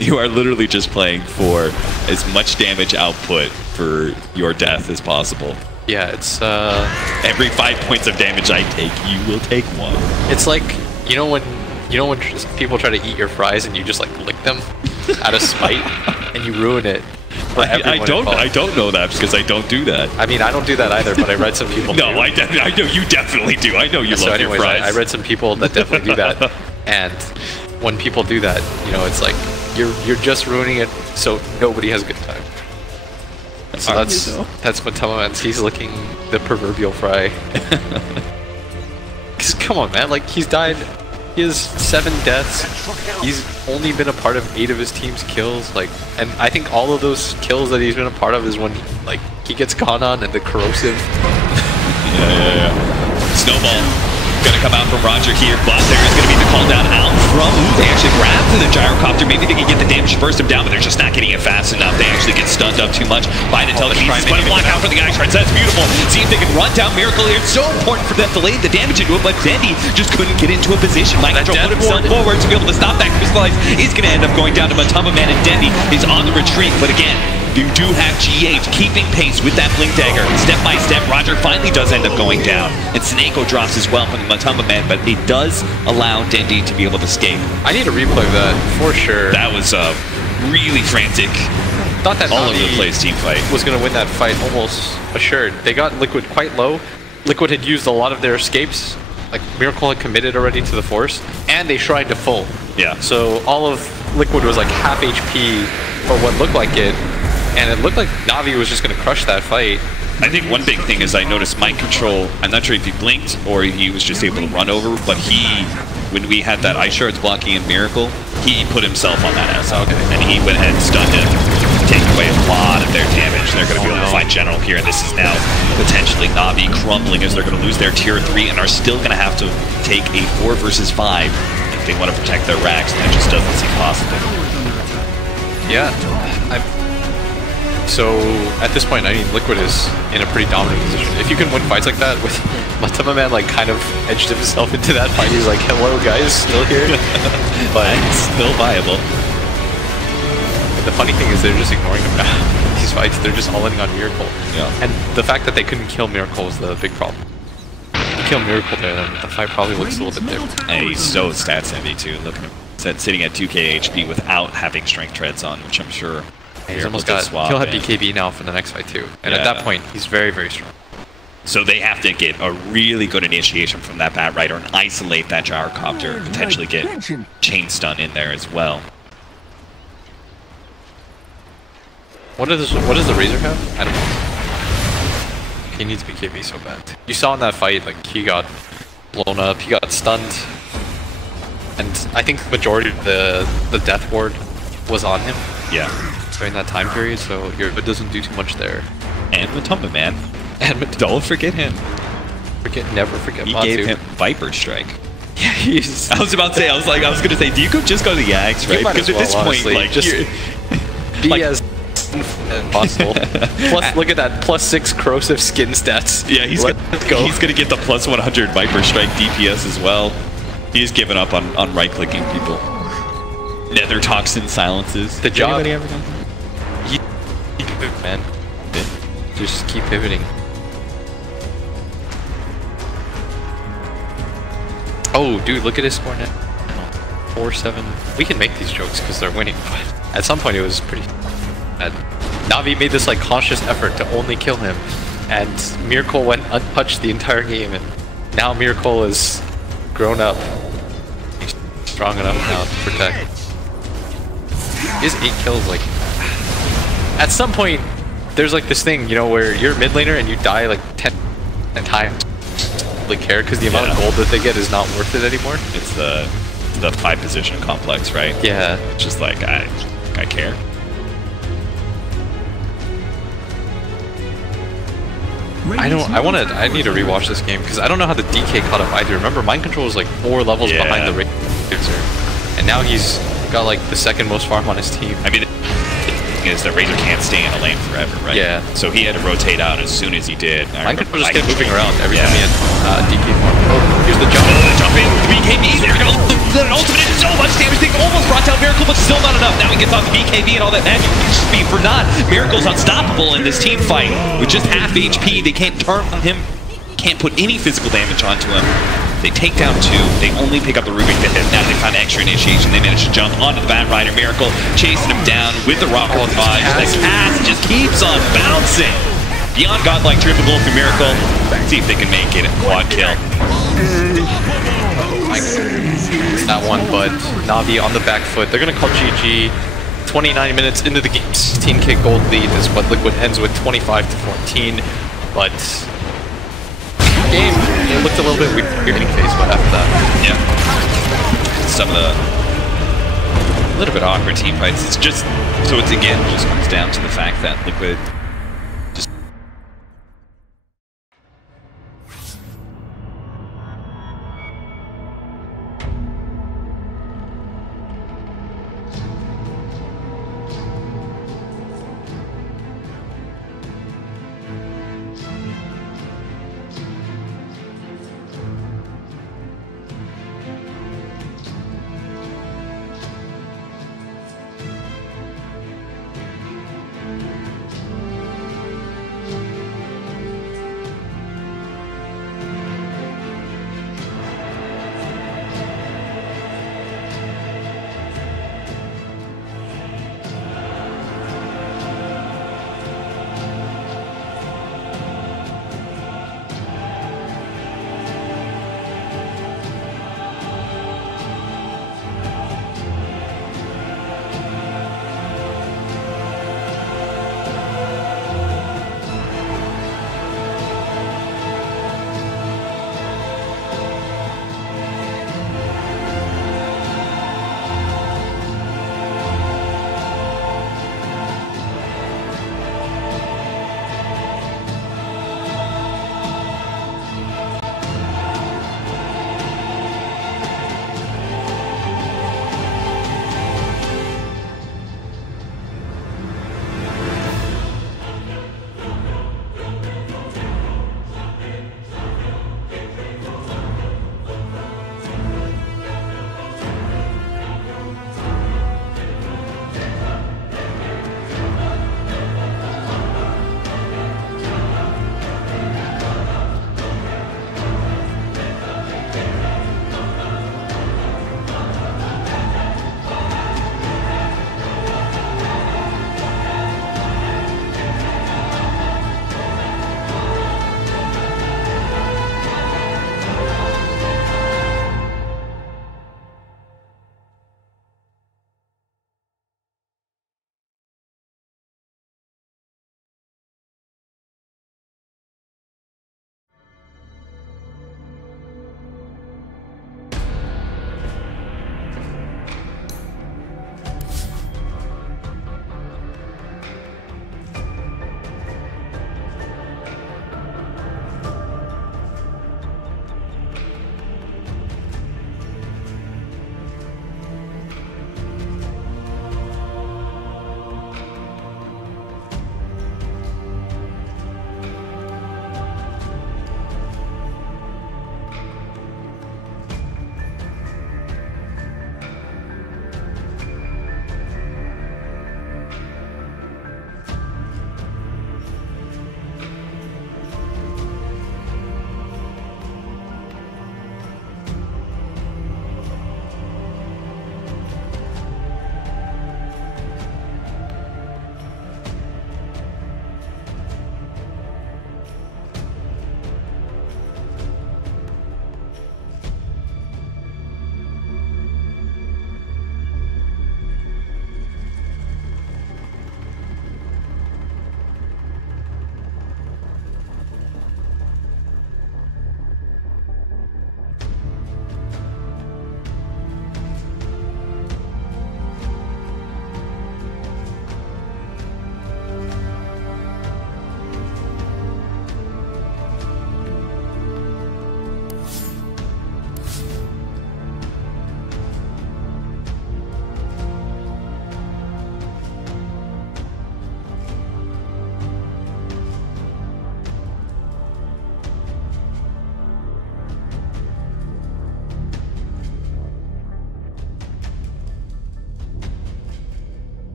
You are literally just playing for as much damage output for your death as possible. Yeah, it's every 5 points of damage I take, you will take 1. It's like you know when people try to eat your fries and you just like lick them out of spite and you ruin it. I don't know that because I don't do that. I mean, I don't do that either, but I read some people do. No, I know you definitely do. I know you love your fries. I read some people that definitely do that, and when people do that, you know, it's like you're just ruining it so nobody has a good time. So that's what Tamaman's, he's licking the proverbial fry. Cause come on, man, like he's died. He has 7 deaths. He's only been a part of 8 of his team's kills. Like, and I think all of those kills that he's been a part of is when he gets caught on and the corrosive. Yeah. Snowball. Gonna come out from Roger here, but there is gonna be the call down out from. They actually grab to the gyrocopter. Maybe they can get the damage to burst him down, but they're just not getting it fast enough. They actually get stunned up too much by the telekinesis. But a block out for the guy shreds. That's beautiful. See if they can run down Miracle here. It's so important for them to lay the damage into it, but Dendy just couldn't get into a position. Mike put himself forward to be able to stop that crystallize. Is gonna end up going down to Matama Man, and Dendy is on the retreat. But again, you do have GH keeping pace with that Blink Dagger. Step by step, Roger finally does end up going down. And Snako drops as well from the Matama Man, but it does allow Dendy to be able to escape. I need a replay of that, for sure. That was really frantic. thought that all over the Navi place team fight was going to win that fight almost assured. They got Liquid quite low. Liquid had used a lot of their escapes. Like, Miracle had committed already to the Force, and they shrined to full. Yeah. So all of Liquid was like half HP for what looked like it, and it looked like Navi was just going to crush that fight. I think one big thing is I noticed mind control. I'm not sure if he blinked or he was just able to run over, but when we had that ice shards blocking in Miracle, he put himself on that SO, and he went ahead and stunned him, taking away a lot of their damage. They're going to be able to fight General here, and this is now potentially Navi crumbling as they're going to lose their tier 3 and are still going to have to take a 4 versus 5 if they want to protect their racks, and that just doesn't seem possible. Yeah. So at this point, I mean, Liquid is in a pretty dominant position. If you can win fights like that with Man like kind of edged himself into that fight. He's like, hello guys, still here. But it's still viable. The funny thing is they're just ignoring him now. These fights, they're just all in on Miracle. Yeah. And the fact that they couldn't kill Miracle was the big problem. If you kill Miracle there, then the fight probably looks a little bit different. And he's so stats heavy too. Look at him. Sitting at 2k HP without having strength treads on, which I'm sure he's almost got. He'll have BKB now for the next fight too, and at that point, he's very, very strong. So they have to get a really good initiation from that Bat Rider and isolate that gyrocopter, potentially get chain stun in there as well. What does the Razor have? I don't know. He needs BKB so bad. You saw in that fight, like he got blown up, he got stunned, and I think the majority of the death ward was on him. Yeah. During that time period, so it doesn't do too much there. And Matumba, man. And don't forget him. Never forget he Matu. Gave him Viper Strike. Yeah, he's... I was about to say, I was gonna say, do you just go to the Axe, right? Because at this point, like, just be like, as possible. Plus, look at that, +6 corrosive skin stats. Yeah, he's gonna get the +100 Viper Strike DPS as well. He's given up on right-clicking people. Nether Toxin silences. The job. Anybody ever done that? Man. Just keep pivoting. Oh, dude, look at his score now. 4-7. We can make these jokes because they're winning, but at some point it was pretty bad. Navi made this like conscious effort to only kill him, and Miracle went untouched the entire game, and now Miracle is grown up. He's strong enough now to protect. He has 8 kills, like... At some point, there's like this thing, you know, where you're a mid laner and you die like 10 times. Like care because the amount of gold that they get is not worth it anymore. It's the 5-position complex, right? Yeah. It's just like I care. I need to rewatch this game because I don't know how the DK caught up either. Remember, Mind Control was like 4 levels behind the Razor, and now he's got like the 2nd most farm on his team. I mean, is that Razor can't stay in a lane forever, right? Yeah. So he had to rotate out as soon as he did. Mind Control just kept moving around every time he had DK farm. Oh, here's the jump. Oh, the jump in, the BKB, there we go. The ultimate did so much damage, they almost brought down Miracle, but still not enough. Now he gets off the BKB and all that magic speed for naught. Miracle's unstoppable in this team fight. With just half HP, they can't turn on him, can't put any physical damage onto him. They take down 2, they only pick up the Rubik to hit. Now they found extra initiation, they manage to jump onto the Bat Rider. Miracle chasing him down with the rock dodge. The cast just keeps on bouncing. Beyond godlike triple gold for Miracle. See if they can make it a quad kill. That one, but Navi on the back foot. They're gonna call GG. 29 minutes into the game, 16k gold lead is what Liquid ends with, 25-14. But game, it looked a little bit weird in face, but after that, some of the little bit awkward team fights. It's just again just comes down to the fact that Liquid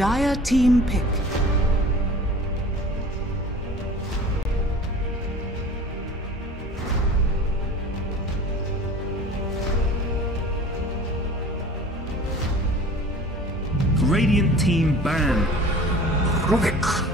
Dire team pick. Radiant team ban. Rubik.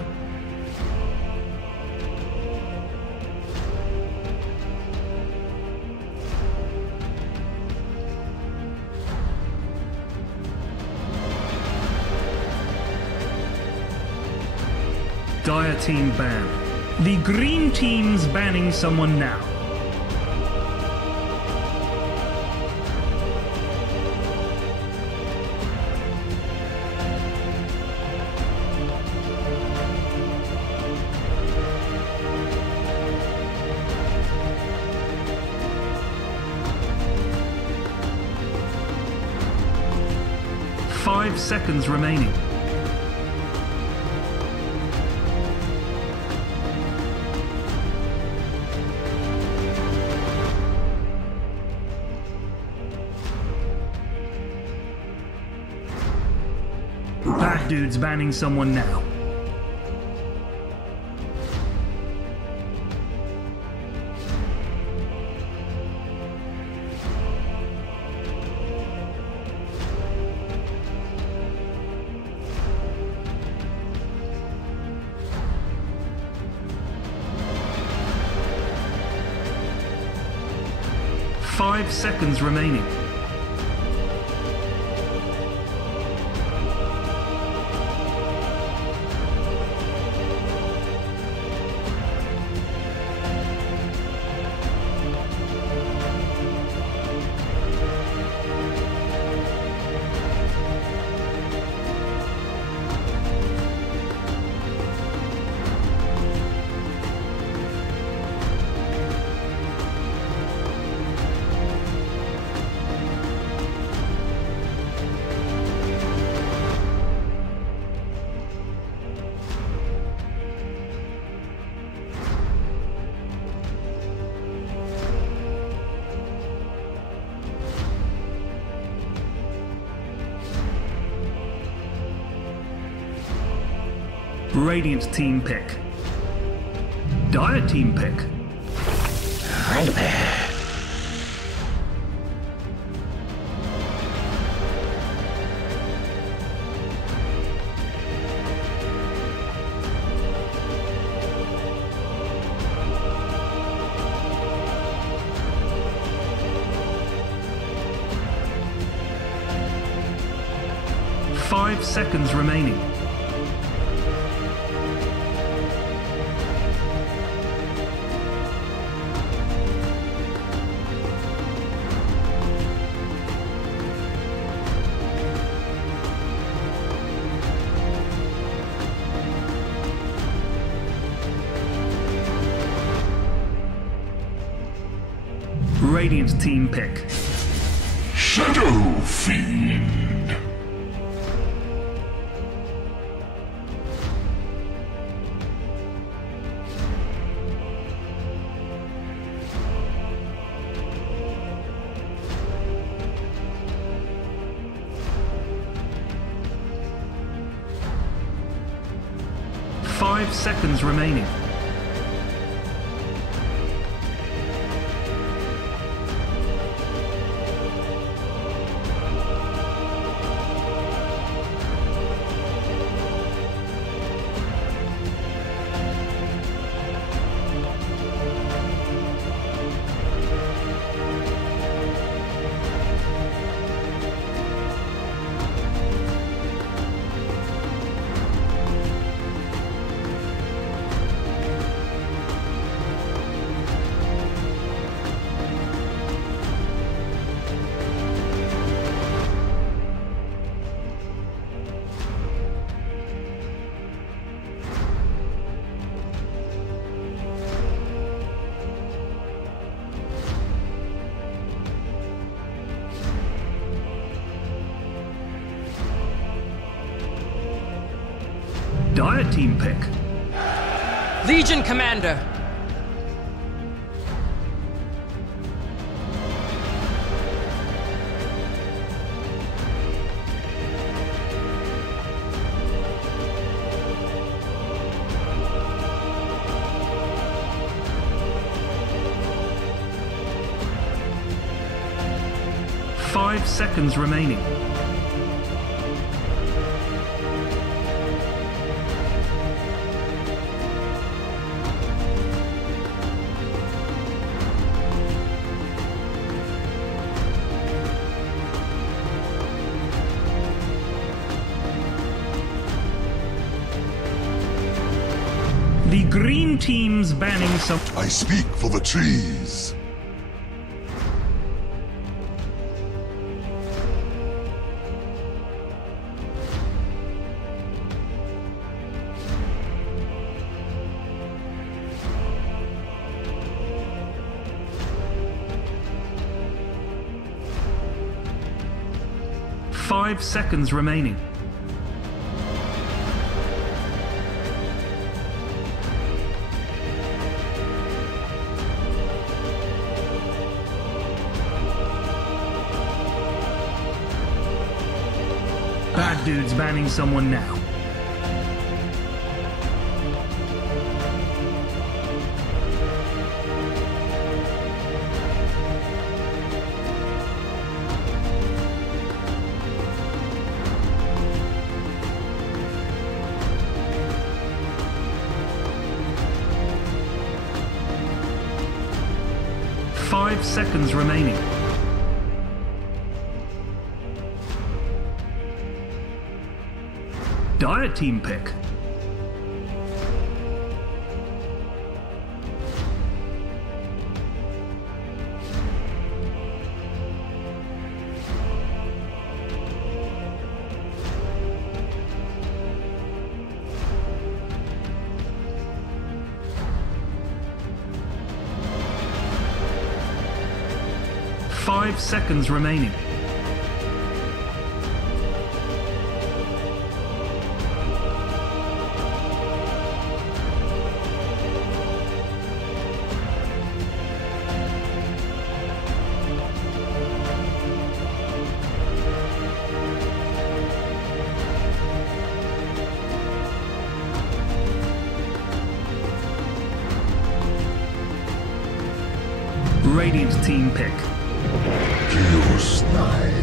Dire team ban. The green team's banning someone now. Five seconds remaining. Bad dude's banning someone now. Five seconds remaining. Radiant team pick. Dire team pick. Five seconds remaining. Radiant team pick. Shadow Fiend. Five seconds remaining. Dire team pick. Legion Commander. 5 seconds remaining. The green team's banning some... I speak for the trees. Five seconds remaining. Bad dude's banning someone now. Five seconds remaining. Dire team pick. Five seconds remaining. Radiant team pick. Geosnipe.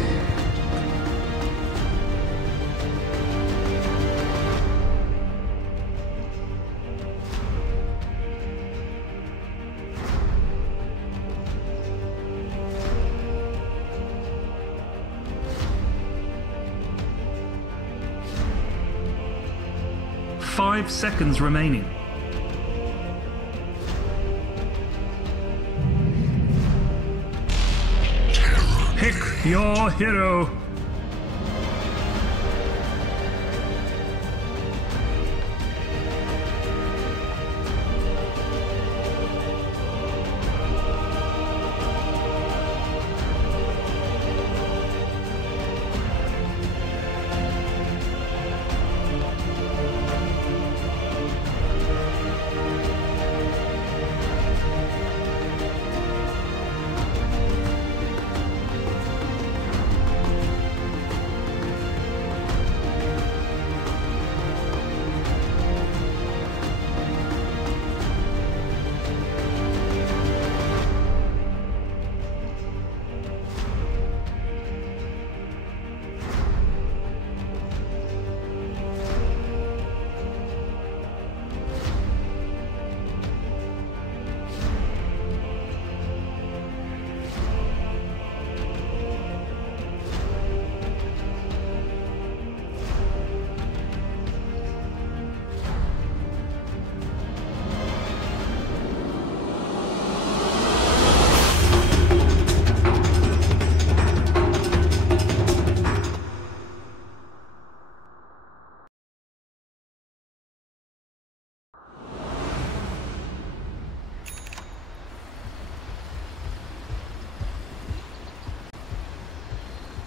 5 seconds remaining. Pick your hero.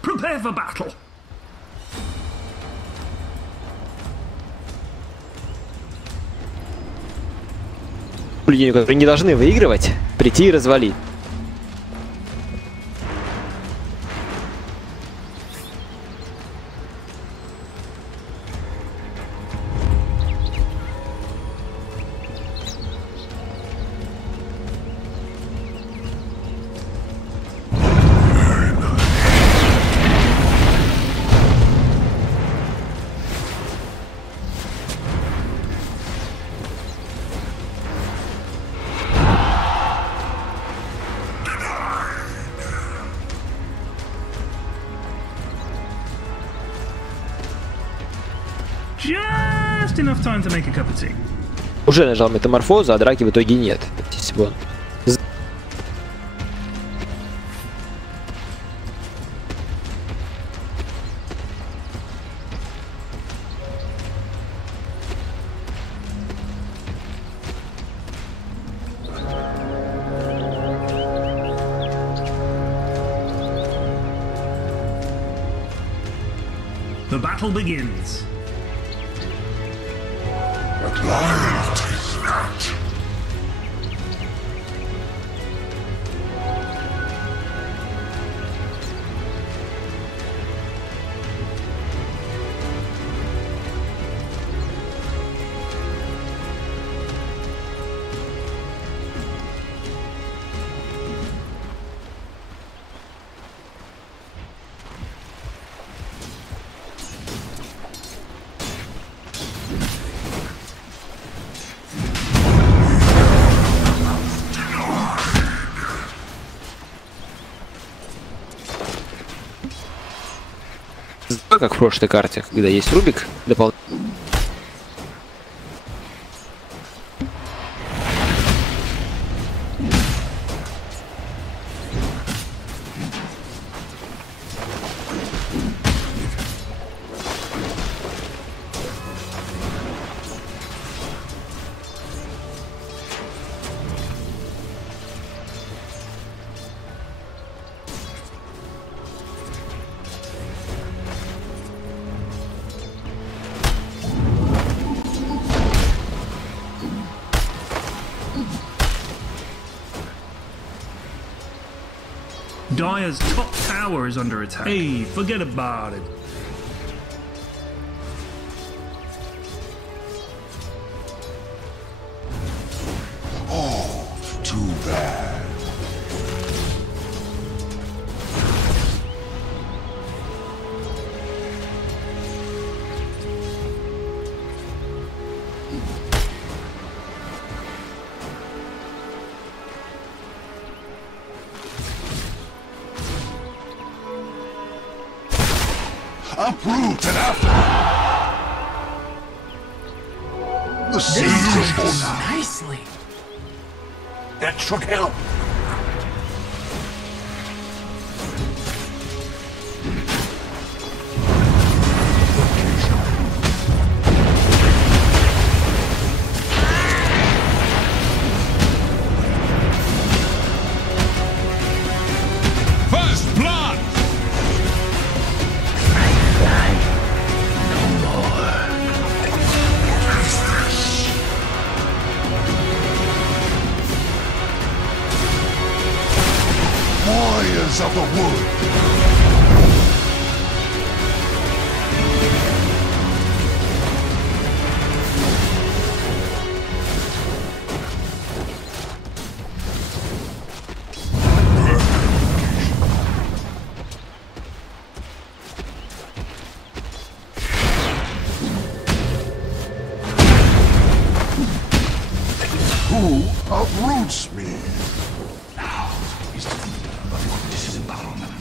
Prepare for battle. Люди, которые не должны выигрывать, прийти и развалить. Just enough time to make a cup of tea. Уже нажал метаморфозу, а драки в итоге нет. Если бы он... The battle begins. Loyalty's not. Как в прошлой карте, когда есть Рубик дополнительно. Dire's top tower is under attack. Hey, forget about it. Oh, too bad. Uproot and after. The siege is born now. Nicely. That should help. First blood! Warriors of the wood. Who uproots me? Now is the freedom of your disembowelment.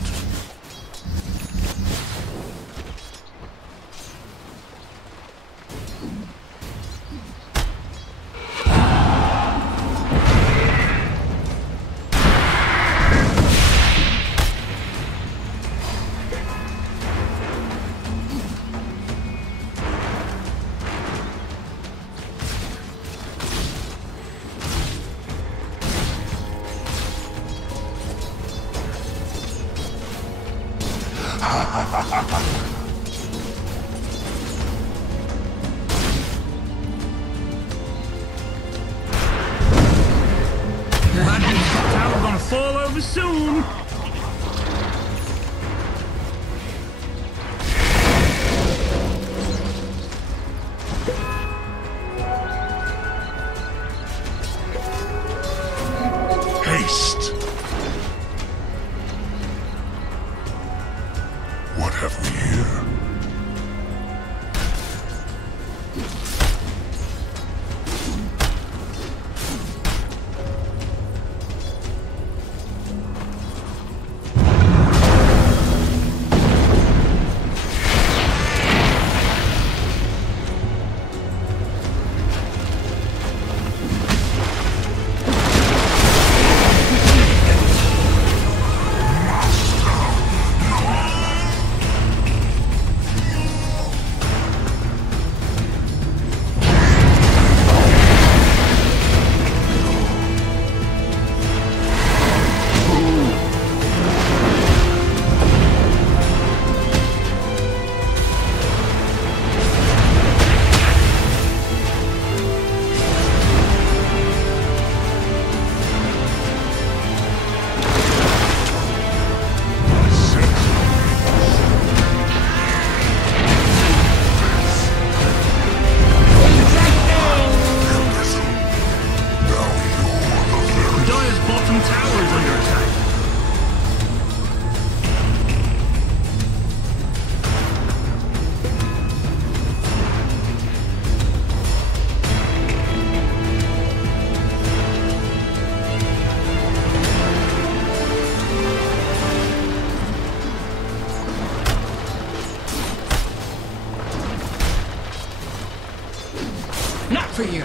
Not for you.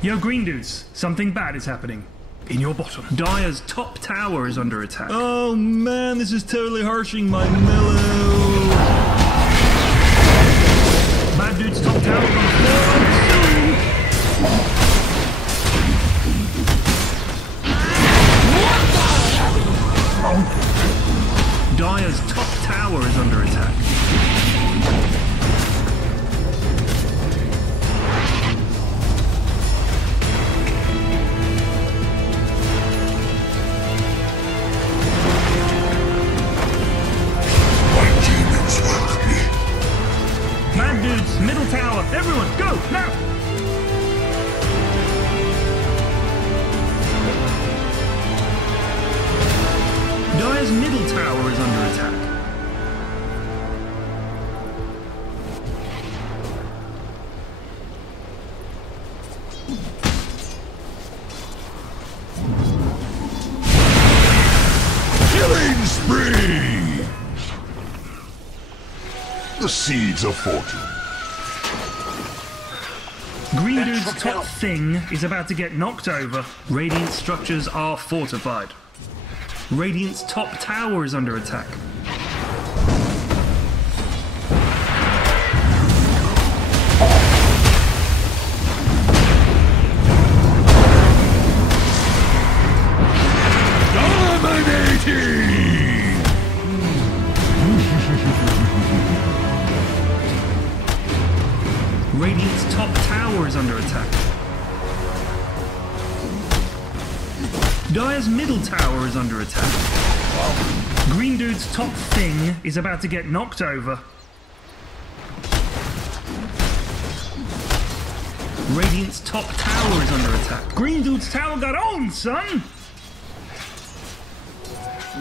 Yo, green dudes, something bad is happening. In your bottom. Dire's top tower is under attack. Oh man, this is totally harshing my mellow. Bad dude's top tower is on the floor. Dire's top tower is under attack. Man dudes, middle tower, everyone, go, now! Dire's middle tower is under attack. Killing spree! The seeds of fortune. Green dude's top thing is about to get knocked over. Radiant structures are fortified. Radiant's top tower is under attack. Dominating! Radiant's top tower is under attack. Dire's middle tower is under attack. Green dude's top thing is about to get knocked over. Radiant's top tower is under attack. Green dude's tower got owned, son!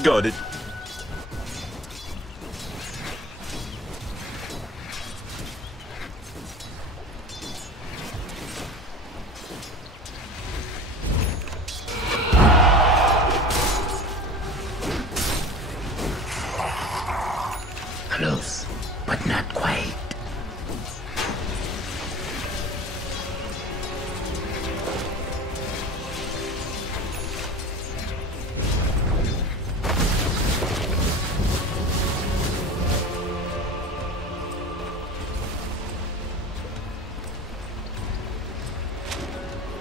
Got it. Close, but not quite.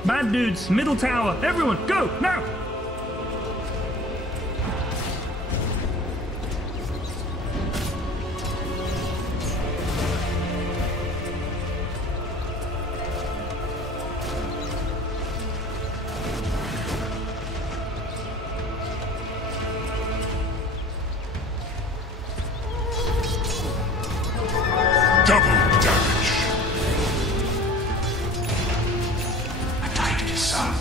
Bad dudes, middle tower, everyone, go, now! Double damage. Attack yourself.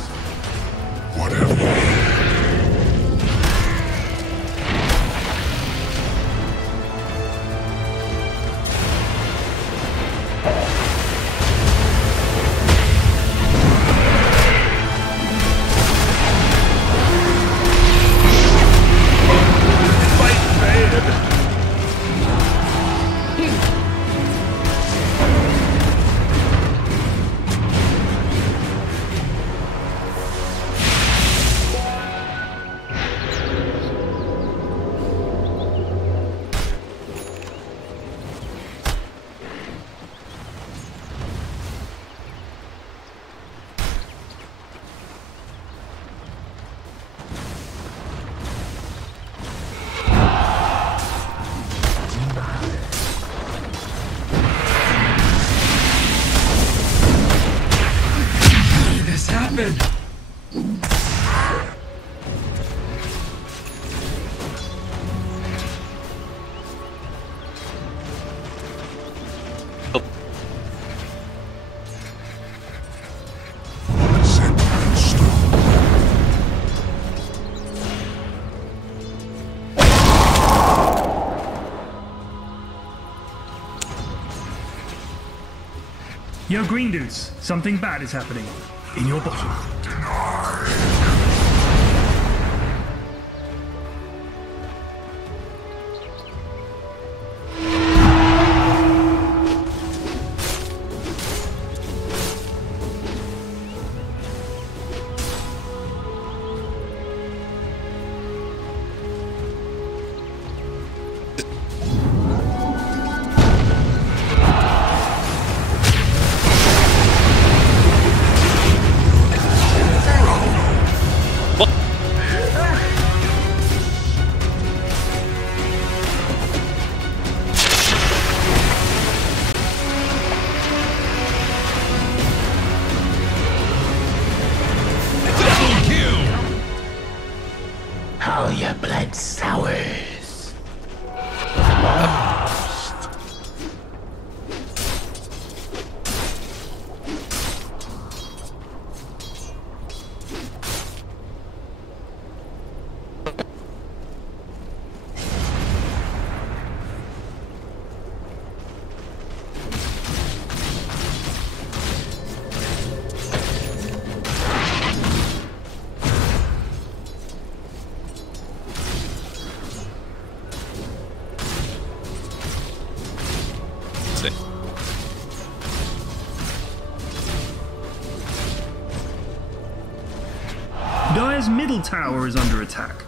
Whatever. dead. Yo, green dudes, something bad is happening. In your bottom. How your blood sours. Dire's middle tower is under attack.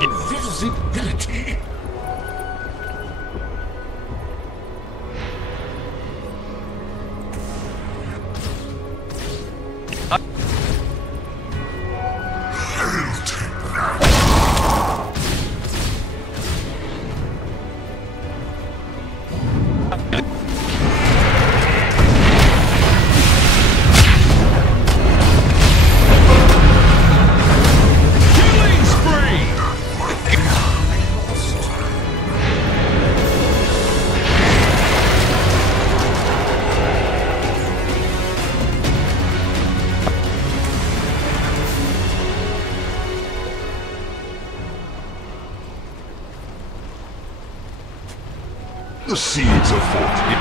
Invisibility. The seeds of fortune.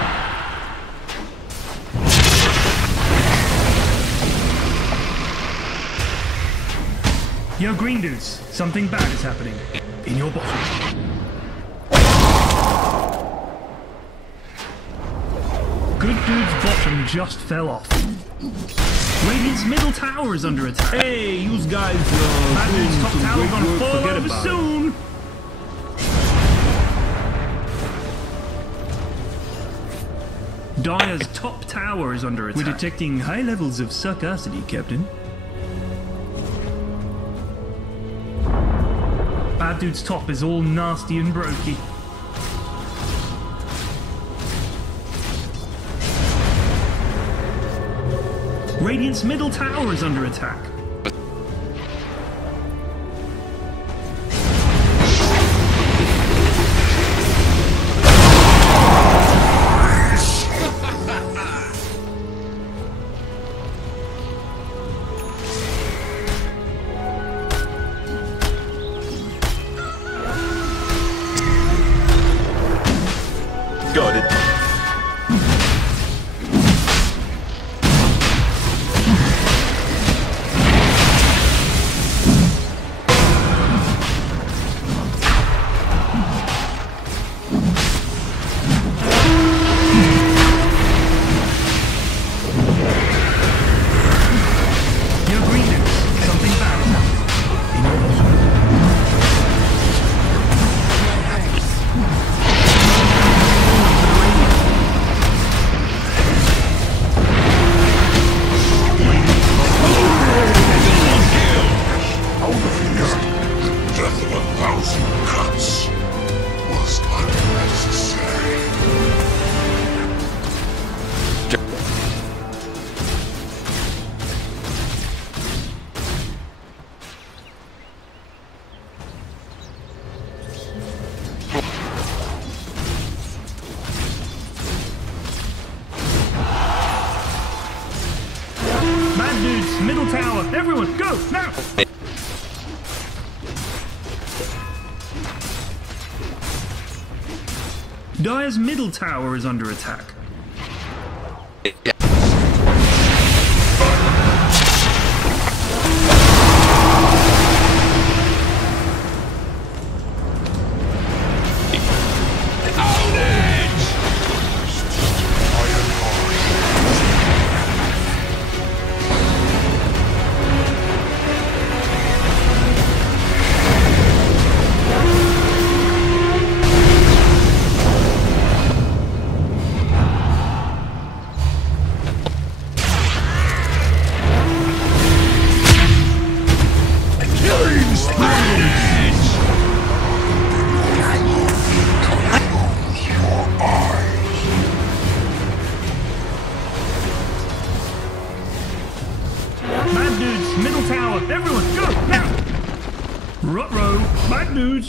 Yo, green dudes, something bad is happening. In your bottom. Good dude's bottom just fell off. Radiant's middle tower is under attack. Hey, you guys, Bad dude's top tower gonna fall over soon. Dire's top tower is under attack. We're detecting high levels of sarcasity, Captain. Bad dude's top is all nasty and brokey. Radiant's middle tower is under attack. Go. dudes, middle tower, everyone, go, now! Dire's middle tower is under attack.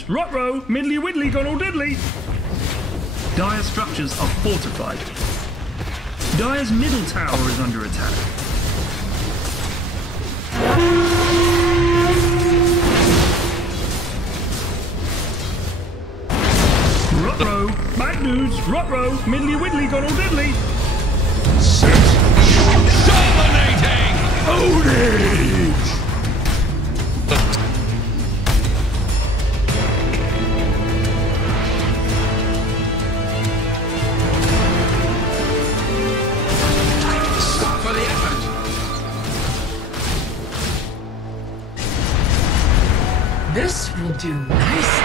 Rot-row, middly-widdly, gone all diddly. Dire structures are fortified. Dire's middle tower is under attack. Rot-row, bad dudes, rot-row, middly-widdly, gone all diddly. Dominating! Ownage! This will do nicely.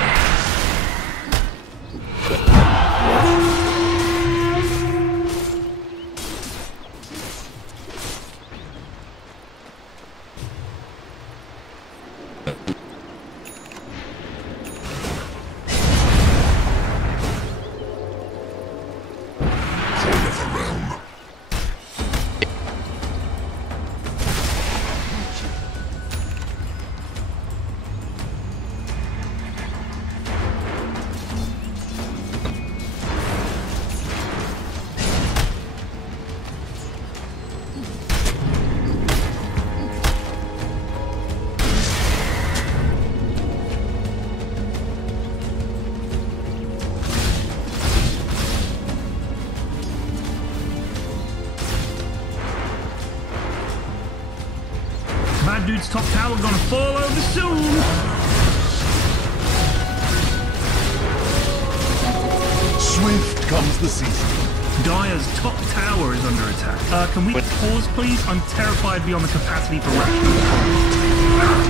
Bad dude's top tower gonna fall over soon. Swift comes the season. Dire's top tower is under attack. Can we pause, please? I'm terrified beyond the capacity for rational.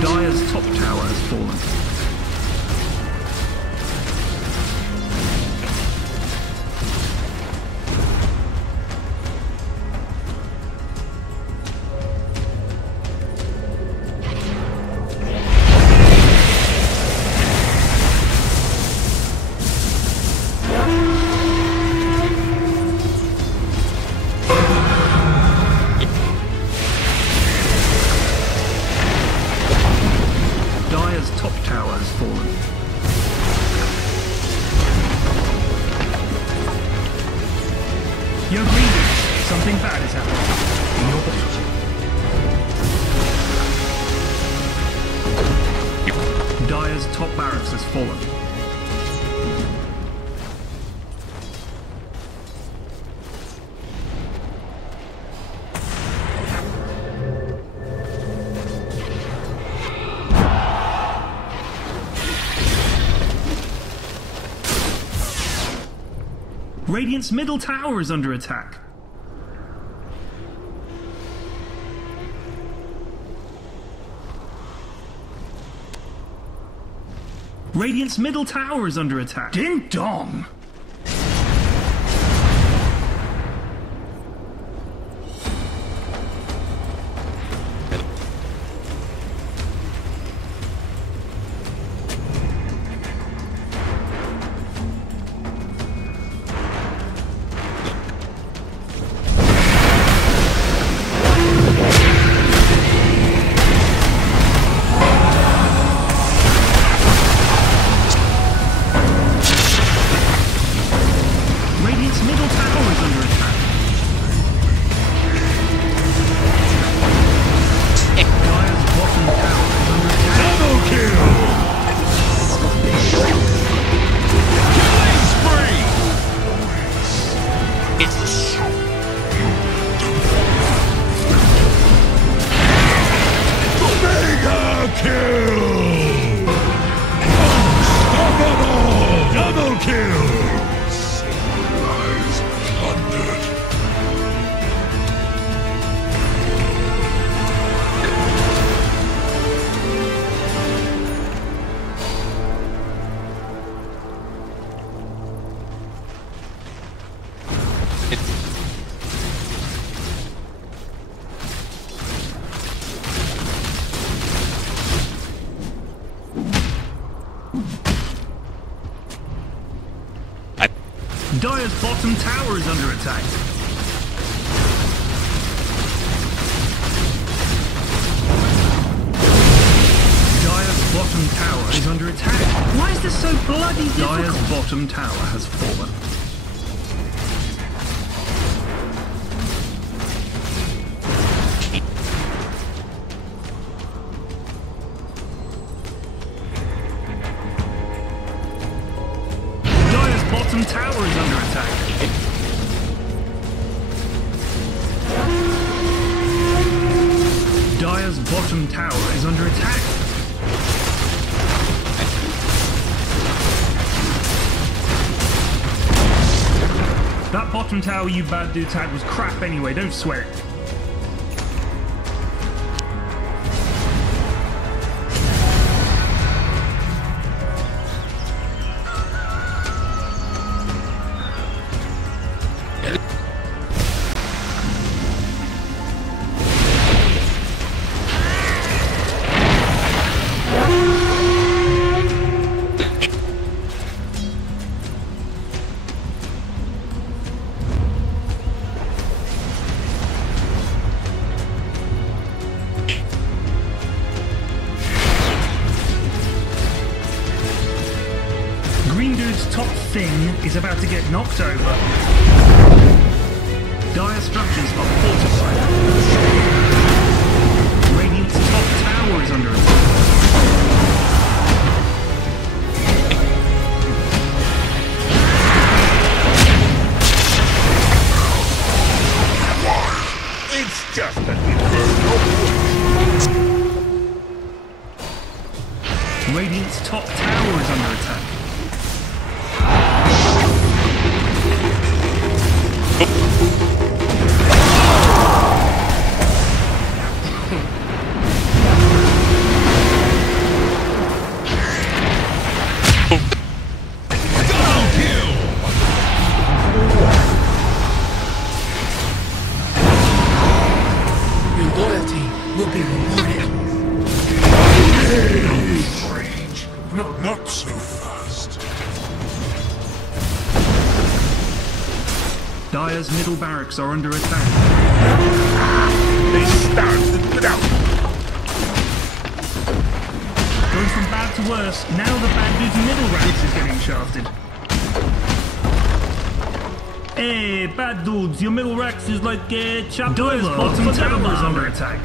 Dire's top tower has fallen. Young leaders, something bad is happening. In your position. Dire's top barracks has fallen. Radiant's middle tower is under attack. Radiant's middle tower is under attack. Ding dong! Dire's bottom tower is under attack. Dire's bottom tower is under attack. Why is this so bloody difficult? Dire's bottom tower has fallen. Dire's bottom tower is under attack. Dire's bottom tower is under attack. That bottom tower you bad dudes had was crap anyway, don't swear it. Green Dude's top thing is about to get knocked over. Dire structures are fortified. Radiant's top tower is under attack. It's just an infernal. Radiant's top tower is under attack. Your loyalty will be rewarded. Strange. Not so fast. Dire's middle barracks are under attack. They stand without. Going from bad to worse, now the bad dude's middle ranks is getting shafted. Hey, bad dudes, your middle ranks is like chopped. Dire's bottom tower is under attack.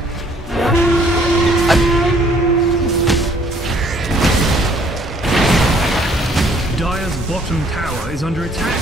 Dire's bottom tower is under attack.